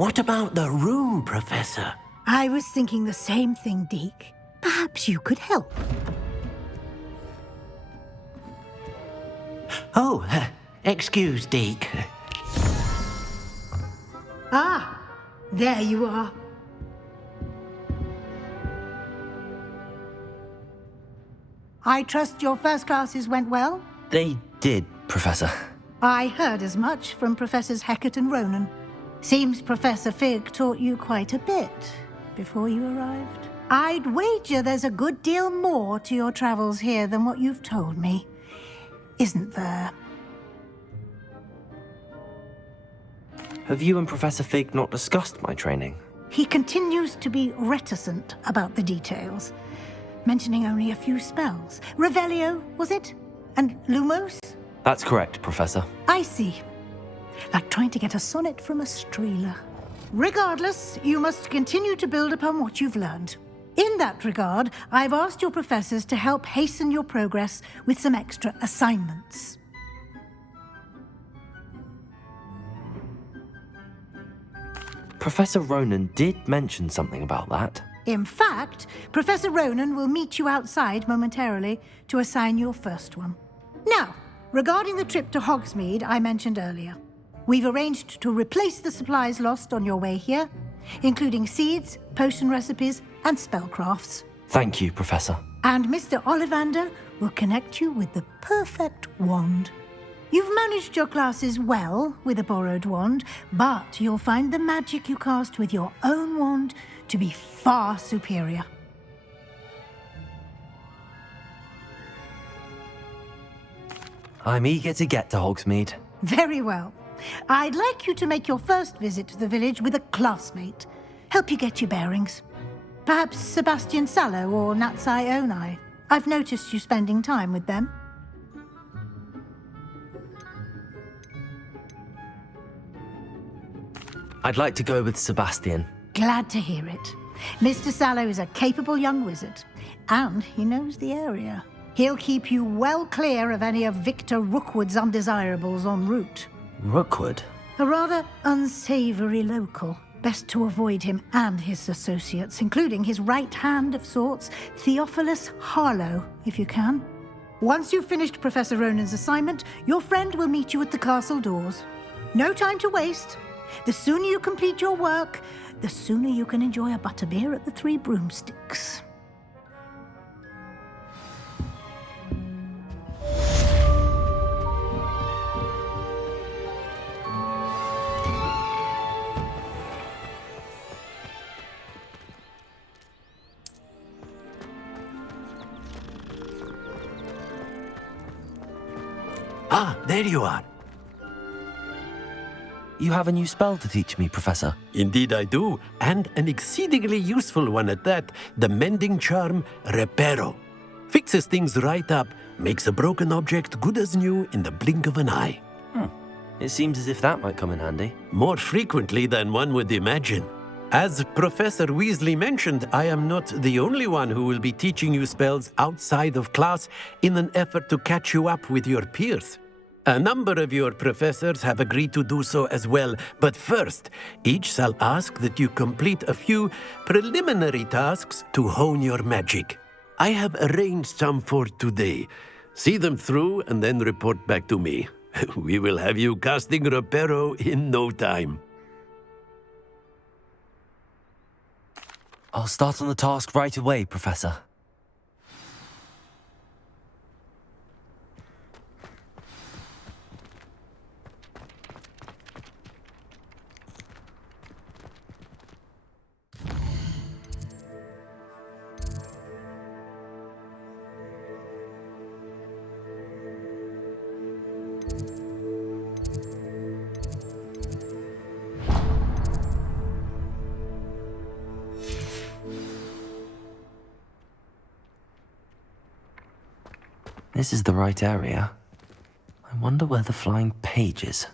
What about the room, Professor? I was thinking the same thing, Deke. Perhaps you could help. Oh, excuse, Deke. Ah, there you are. I trust your first classes went well? They did, Professor. I heard as much from Professors Hecat and Ronan. Seems Professor Fig taught you quite a bit before you arrived. I'd wager there's a good deal more to your travels here than what you've told me, isn't there? Have you and Professor Fig not discussed my training? He continues to be reticent about the details, mentioning only a few spells. Revelio, was it? And Lumos? That's correct, Professor. I see. Like trying to get a sonnet from a streeler. Regardless, you must continue to build upon what you've learned. In that regard, I've asked your professors to help hasten your progress with some extra assignments. Professor Ronan did mention something about that. In fact, Professor Ronan will meet you outside momentarily to assign your first one. Now, regarding the trip to Hogsmeade I mentioned earlier, we've arranged to replace the supplies lost on your way here, including seeds, potion recipes, and spellcrafts. Thank you, Professor. And Mr. Ollivander will connect you with the perfect wand. You've managed your classes well with a borrowed wand, but you'll find the magic you cast with your own wand to be far superior. I'm eager to get to Hogsmeade. Very well. I'd like you to make your first visit to the village with a classmate. Help you get your bearings. Perhaps Sebastian Sallow or Natsai Onai. I've noticed you spending time with them. I'd like to go with Sebastian. Glad to hear it. Mr. Sallow is a capable young wizard, and he knows the area. He'll keep you well clear of any of Victor Rookwood's undesirables en route. Rookwood? A rather unsavory local. Best to avoid him and his associates, including his right hand of sorts, Theophilus Harlow, if you can. Once you've finished Professor Ronan's assignment, your friend will meet you at the castle doors. No time to waste. The sooner you complete your work, the sooner you can enjoy a butterbeer at the Three Broomsticks. Ah, there you are. You have a new spell to teach me, Professor. Indeed I do, and an exceedingly useful one at that. The mending charm, Reparo. Fixes things right up, makes a broken object good as new in the blink of an eye. It seems as if that might come in handy. More frequently than one would imagine. As Professor Weasley mentioned, I am not the only one who will be teaching you spells outside of class in an effort to catch you up with your peers. A number of your professors have agreed to do so as well, but first, each shall ask that you complete a few preliminary tasks to hone your magic. I have arranged some for today. See them through and then report back to me. We will have you casting Reparo in no time. I'll start on the task right away, Professor. This is the right area. I wonder where the flying page is.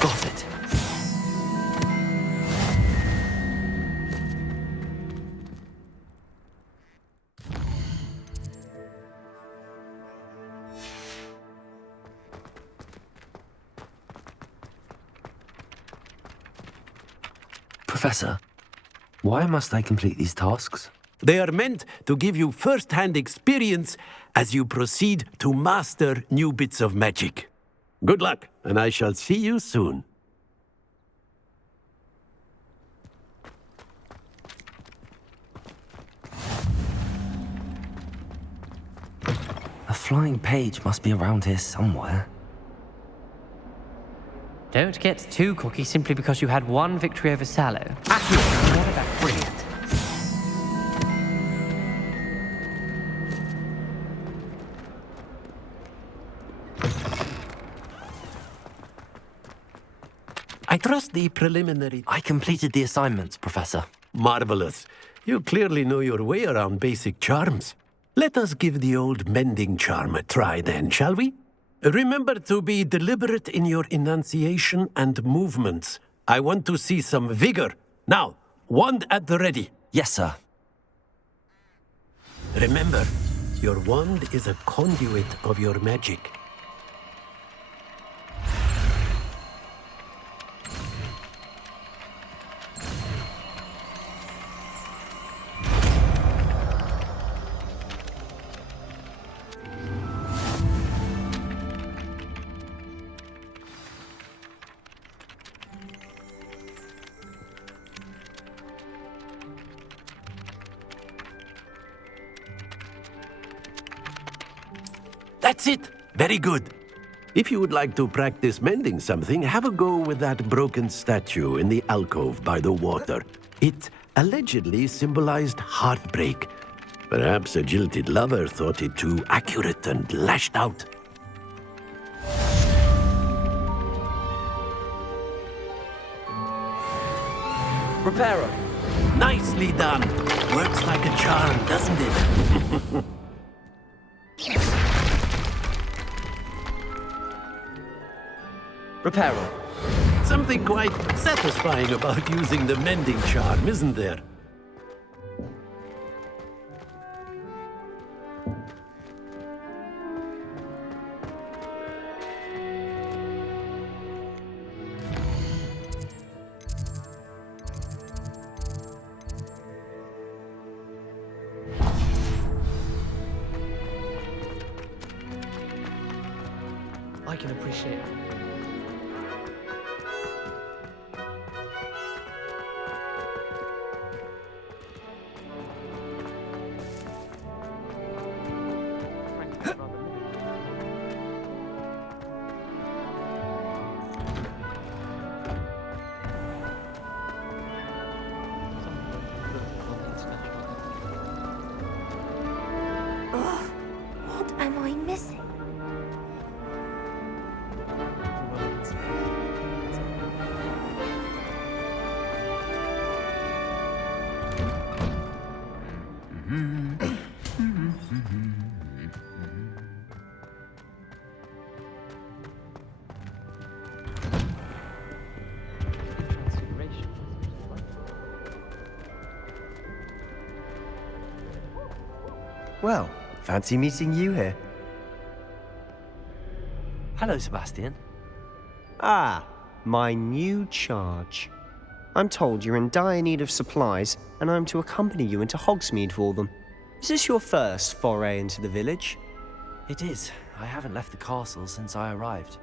Got it. Professor, why must I complete these tasks? They are meant to give you first-hand experience as you proceed to master new bits of magic. Good luck, and I shall see you soon. A flying page must be around here somewhere. Don't get too cocky simply because you had one victory over Sallow. That's brilliant. I trust the preliminary... I completed the assignments, Professor. Marvelous. You clearly know your way around basic charms. Let us give the old mending charm a try then, shall we? Remember to be deliberate in your enunciation and movements. I want to see some vigor. Now, wand at the ready. Yes, sir. Remember, your wand is a conduit of your magic. That's it! Very good. If you would like to practice mending something, have a go with that broken statue in the alcove by the water. It allegedly symbolized heartbreak. Perhaps a jilted lover thought it too accurate and lashed out. Repairer. Nicely done. Works like a charm, doesn't it? Repairer. Something quite satisfying about using the mending charm, isn't there? I can appreciate it. What am I missing? Well, fancy meeting you here. Hello, Sebastian. Ah, my new charge. I'm told you're in dire need of supplies, and I'm to accompany you into Hogsmeade for them. Is this your first foray into the village? It is. I haven't left the castle since I arrived.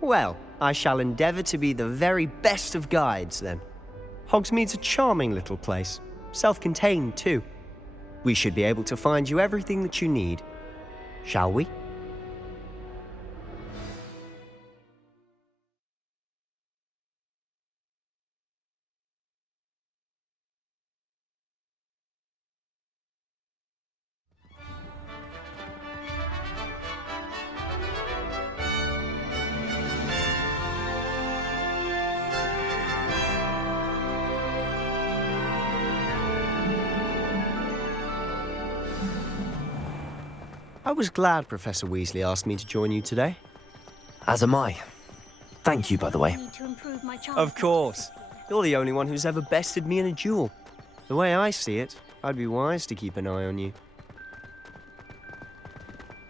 Well, I shall endeavour to be the very best of guides, then. Hogsmeade's a charming little place. Self-contained, too. We should be able to find you everything that you need. Shall we? I was glad Professor Weasley asked me to join you today. As am I. Thank you, by the way. Of course. You're the only one who's ever bested me in a duel. The way I see it, I'd be wise to keep an eye on you.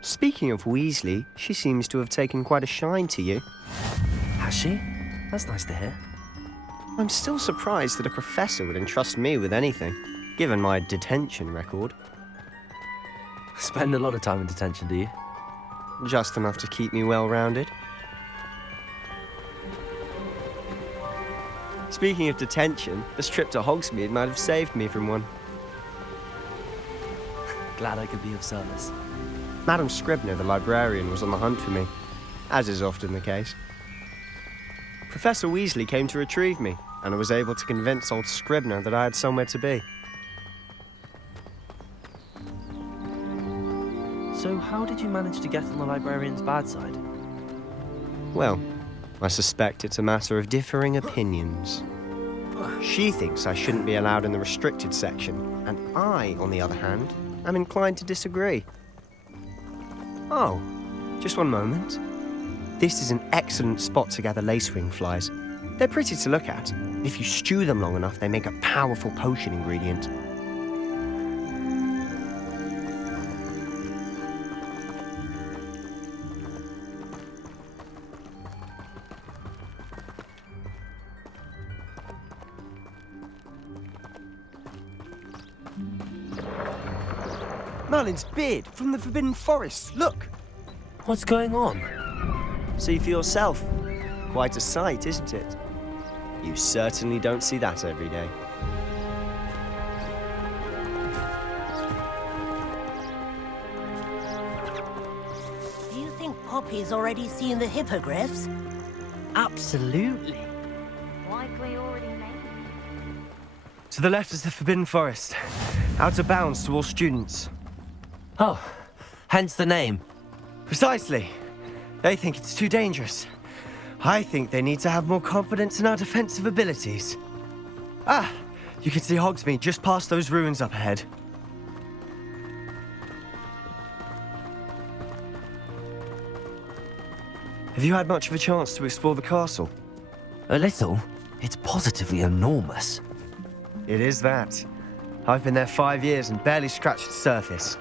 Speaking of Weasley, she seems to have taken quite a shine to you. Has she? That's nice to hear. I'm still surprised that a professor would entrust me with anything, given my detention record. Spend a lot of time in detention, do you? Just enough to keep me well-rounded. Speaking of detention, this trip to Hogsmeade might have saved me from one. Glad I could be of service. Madam Scribner, the librarian, was on the hunt for me, as is often the case. Professor Weasley came to retrieve me, and I was able to convince old Scribner that I had somewhere to be. So how did you manage to get on the librarian's bad side? Well, I suspect it's a matter of differing opinions. She thinks I shouldn't be allowed in the restricted section, and I, on the other hand, am inclined to disagree. Oh, just one moment. This is an excellent spot to gather lacewing flies. They're pretty to look at. If you stew them long enough, they make a powerful potion ingredient. Merlin's beard from the Forbidden Forest. Look! What's going on? See for yourself. Quite a sight, isn't it? You certainly don't see that every day. Do you think Poppy's already seen the hippogriffs? Absolutely. Likely already made. To the left is the Forbidden Forest. Out of bounds to all students. Oh, hence the name. Precisely. They think it's too dangerous. I think they need to have more confidence in our defensive abilities. Ah, you can see Hogsmeade just past those ruins up ahead. Have you had much of a chance to explore the castle? A little. It's positively enormous. It is that. I've been there 5 years and barely scratched the surface.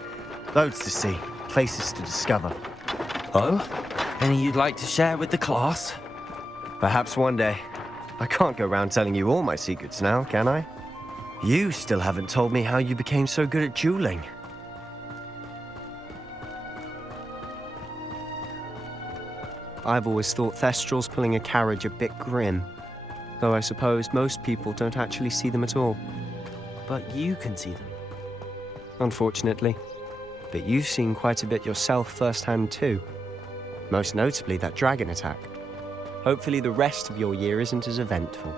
Loads to see, places to discover. Oh? Any you'd like to share with the class? Perhaps one day. I can't go around telling you all my secrets now, can I? You still haven't told me how you became so good at dueling. I've always thought Thestrals pulling a carriage a bit grim, though I suppose most people don't actually see them at all. But you can see them. Unfortunately. But you've seen quite a bit yourself firsthand too. Most notably that dragon attack. Hopefully the rest of your year isn't as eventful.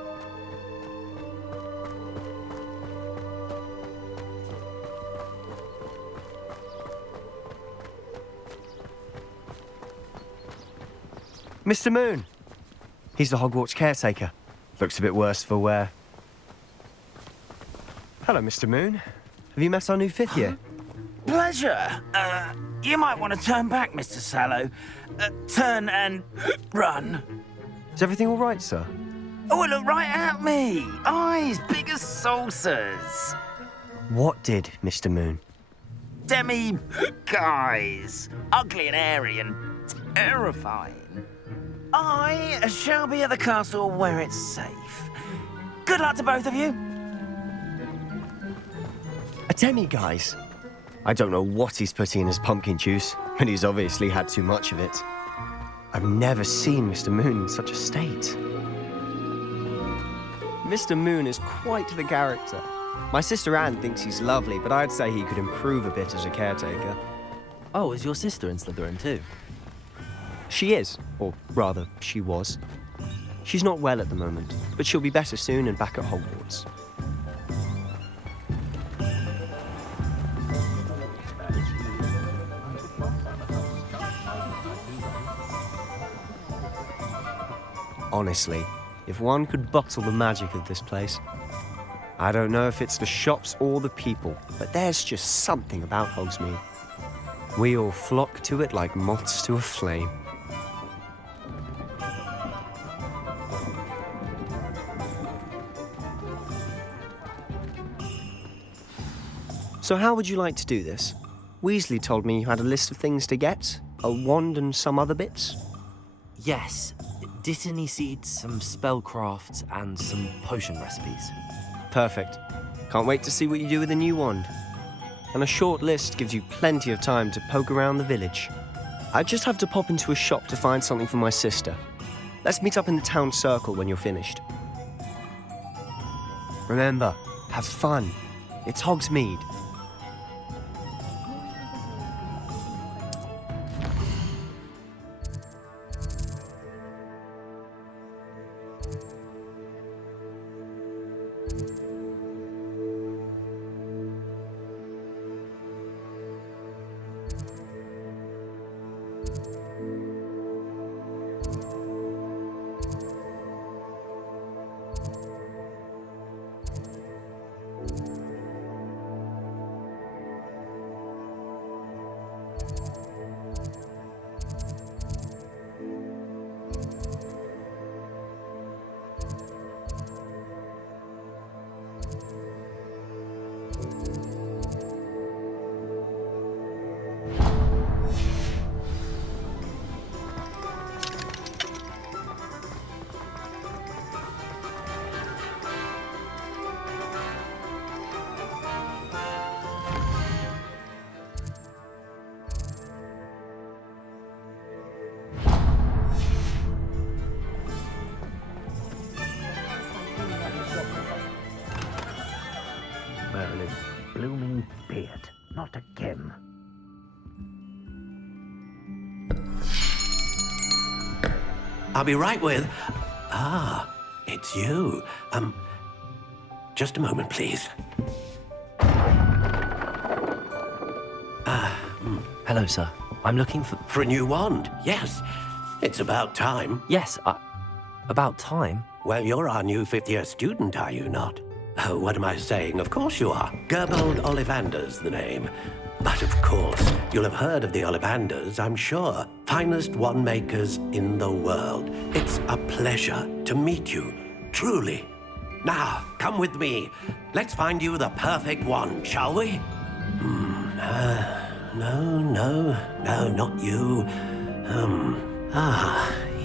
Mr. Moon! He's the Hogwarts caretaker. Looks a bit worse for wear. Hello, Mr. Moon. Have you met our new fifth year? Pleasure. You might want to turn back, Mr. Sallow. Turn and run. Is everything all right, sir? Oh, look right at me. Eyes big as saucers. What did, Mr. Moon? Guys. Ugly and airy and terrifying. I shall be at the castle where it's safe. Good luck to both of you. A demi-guise? I don't know what he's putting in his pumpkin juice, but he's obviously had too much of it. I've never seen Mr. Moon in such a state. Mr. Moon is quite the character. My sister Anne thinks he's lovely, but I'd say he could improve a bit as a caretaker. Oh, is your sister in Slytherin too? She is, or rather, she was. She's not well at the moment, but she'll be better soon and back at Hogwarts. Honestly, if one could bottle the magic of this place. I don't know if it's the shops or the people, but there's just something about Hogsmeade. We all flock to it like moths to a flame. So how would you like to do this? Weasley told me you had a list of things to get, a wand and some other bits. Yes. Dittany seeds, some spellcrafts, and some potion recipes. Perfect. Can't wait to see what you do with the new wand. And a short list gives you plenty of time to poke around the village. I just have to pop into a shop to find something for my sister. Let's meet up in the town circle when you're finished. Remember, have fun. It's Hogsmeade. Merlin's blooming beard, not again. I'll be right with... it's you. Just a moment, please. Hello, sir. I'm looking for... For a new wand, yes. It's about time. Yes, about time? Well, you're our new fifth-year student, are you not? Oh, what am I saying? Of course you are. Gerbold Ollivander's the name. But of course, you'll have heard of the Ollivanders, I'm sure. Finest wand makers in the world. It's a pleasure to meet you, truly. Now, come with me. Let's find you the perfect wand, shall we? No, not you.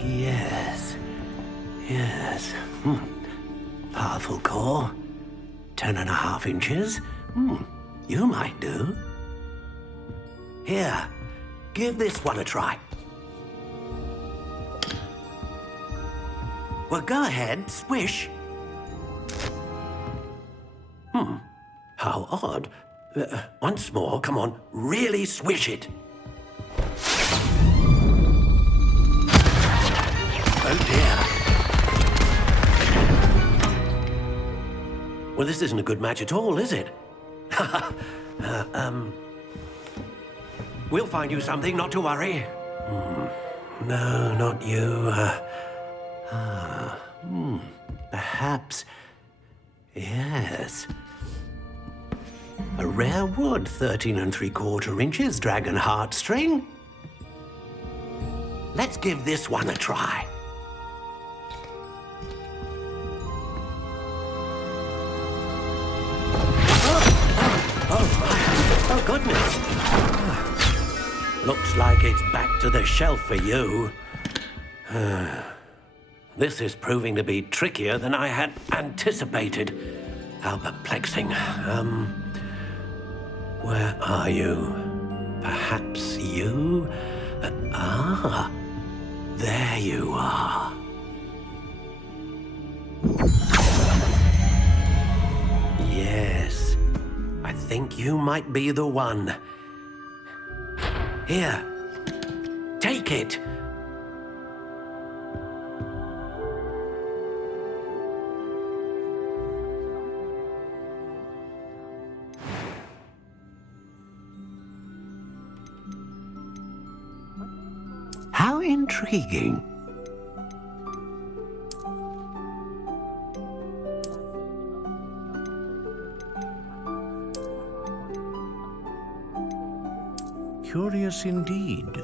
Yes. Powerful core. 10.5 inches. You might do. Here, give this one a try. Well, go ahead, swish. How odd. Once more, come on, really swish it. Oh dear. Well, this isn't a good match at all, is it? We'll find you something, not to worry. No, not you. Perhaps. Yes. A rare wood, 13 3/4 inches, dragon heartstring. Let's give this one a try. Oh, goodness. Looks like it's back to the shelf for you. This is proving to be trickier than I had anticipated. How perplexing. Where are you? Perhaps you? There you are. Yes. I think you might be the one. Here. Take it. How intriguing. Curious indeed.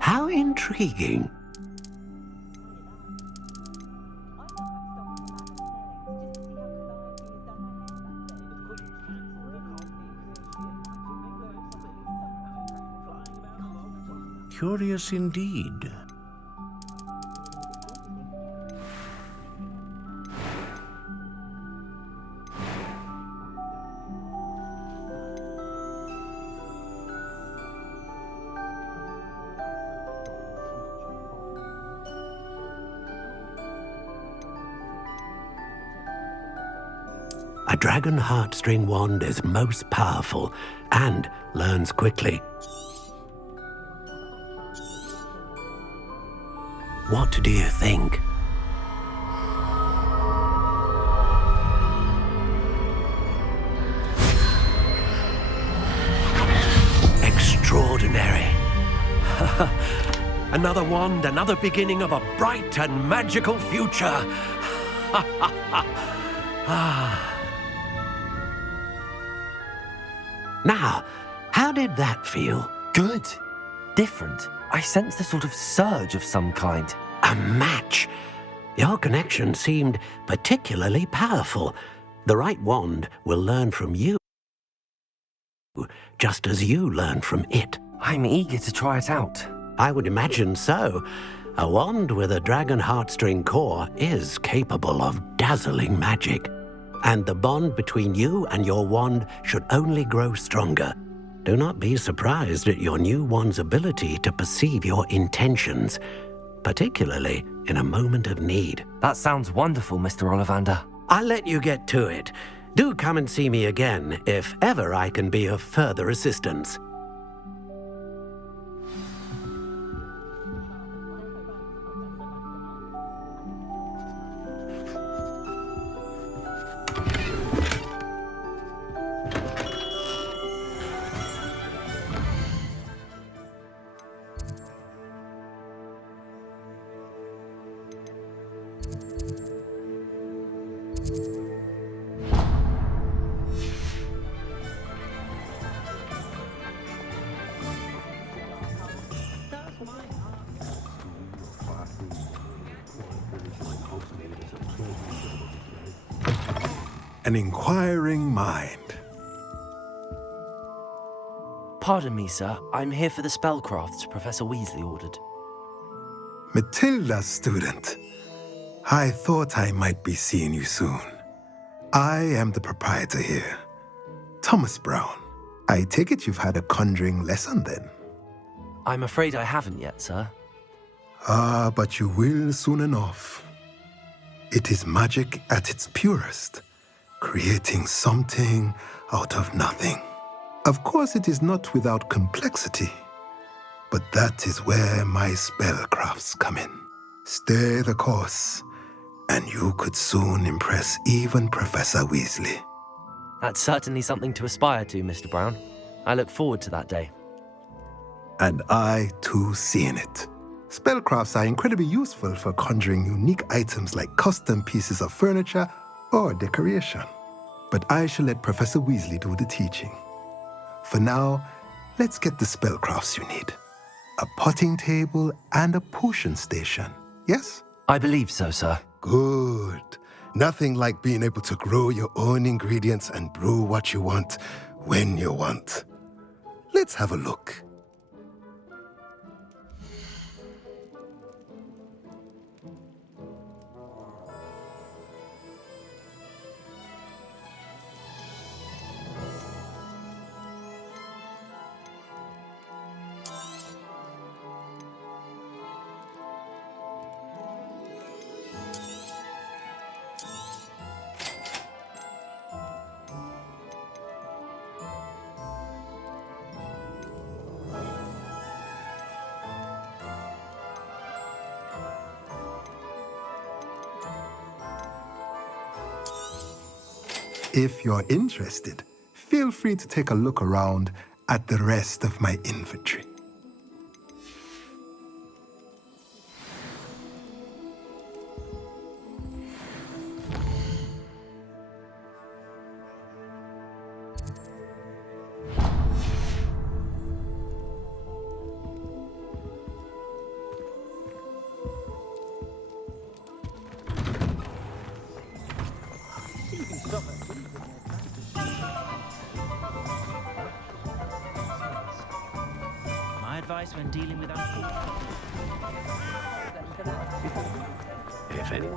How intriguing. Curious indeed. A dragon heartstring wand is most powerful and learns quickly. What do you think? Extraordinary. Another wand, another beginning of a bright and magical future. Now, how did that feel? Good. Different. I sensed a sort of surge of some kind. A match. Your connection seemed particularly powerful. The right wand will learn from you, just as you learn from it. I'm eager to try it out. I would imagine so. A wand with a dragon heartstring core is capable of dazzling magic. And the bond between you and your wand should only grow stronger. Do not be surprised at your new wand's ability to perceive your intentions, particularly in a moment of need. That sounds wonderful, Mr. Ollivander. I'll let you get to it. Do come and see me again if ever I can be of further assistance. An inquiring mind. Pardon me, sir. I'm here for the spellcrafts Professor Weasley ordered. Matilda, student. I thought I might be seeing you soon. I am the proprietor here, Thomas Brown. I take it you've had a conjuring lesson then? I'm afraid I haven't yet, sir. Ah, but you will soon enough. It is magic at its purest, creating something out of nothing. Of course, it is not without complexity, but that is where my spellcrafts come in. Stay the course, and you could soon impress even Professor Weasley. That's certainly something to aspire to, Mr. Brown. I look forward to that day. And I, too, seeing it. Spellcrafts are incredibly useful for conjuring unique items like custom pieces of furniture or decoration. But I shall let Professor Weasley do the teaching. For now, let's get the spellcrafts you need. A potting table and a potion station, yes? I believe so, sir. Good. Nothing like being able to grow your own ingredients and brew what you want when you want. Let's have a look. If you're interested, feel free to take a look around at the rest of my inventory. advice when dealing with alcohol. If any.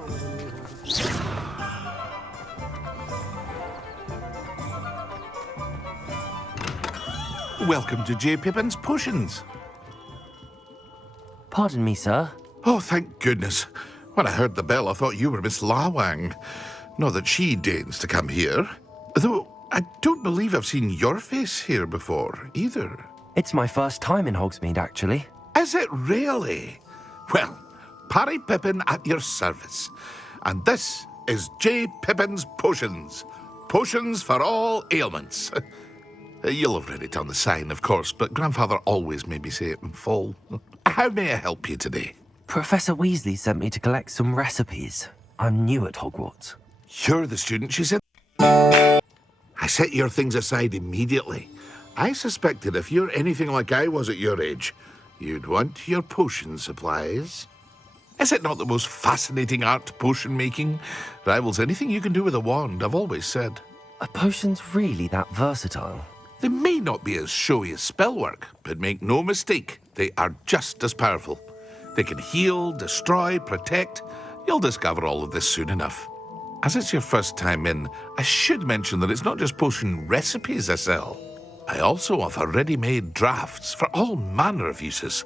Welcome to J. Pippin's Potions. Pardon me, sir. Oh, thank goodness. When I heard the bell, I thought you were Miss Lawang. Not that she deigns to come here. Though I don't believe I've seen your face here before, either. It's my first time in Hogsmeade, actually. Is it really? Well, Parry Pippin at your service. And this is J. Pippin's Potions. Potions for all ailments. You'll have read it on the sign, of course, but Grandfather always made me say it in full. How may I help you today? Professor Weasley sent me to collect some recipes. I'm new at Hogwarts. You're the student she said. I set your things aside immediately. I suspected if you're anything like I was at your age, you'd want your potion supplies. Is it not the most fascinating art, potion making? Rivals anything you can do with a wand, I've always said. Are potions really that versatile? They may not be as showy as spellwork, but make no mistake, they are just as powerful. They can heal, destroy, protect. You'll discover all of this soon enough. As it's your first time in, I should mention that it's not just potion recipes I sell. I also offer ready-made drafts for all manner of uses.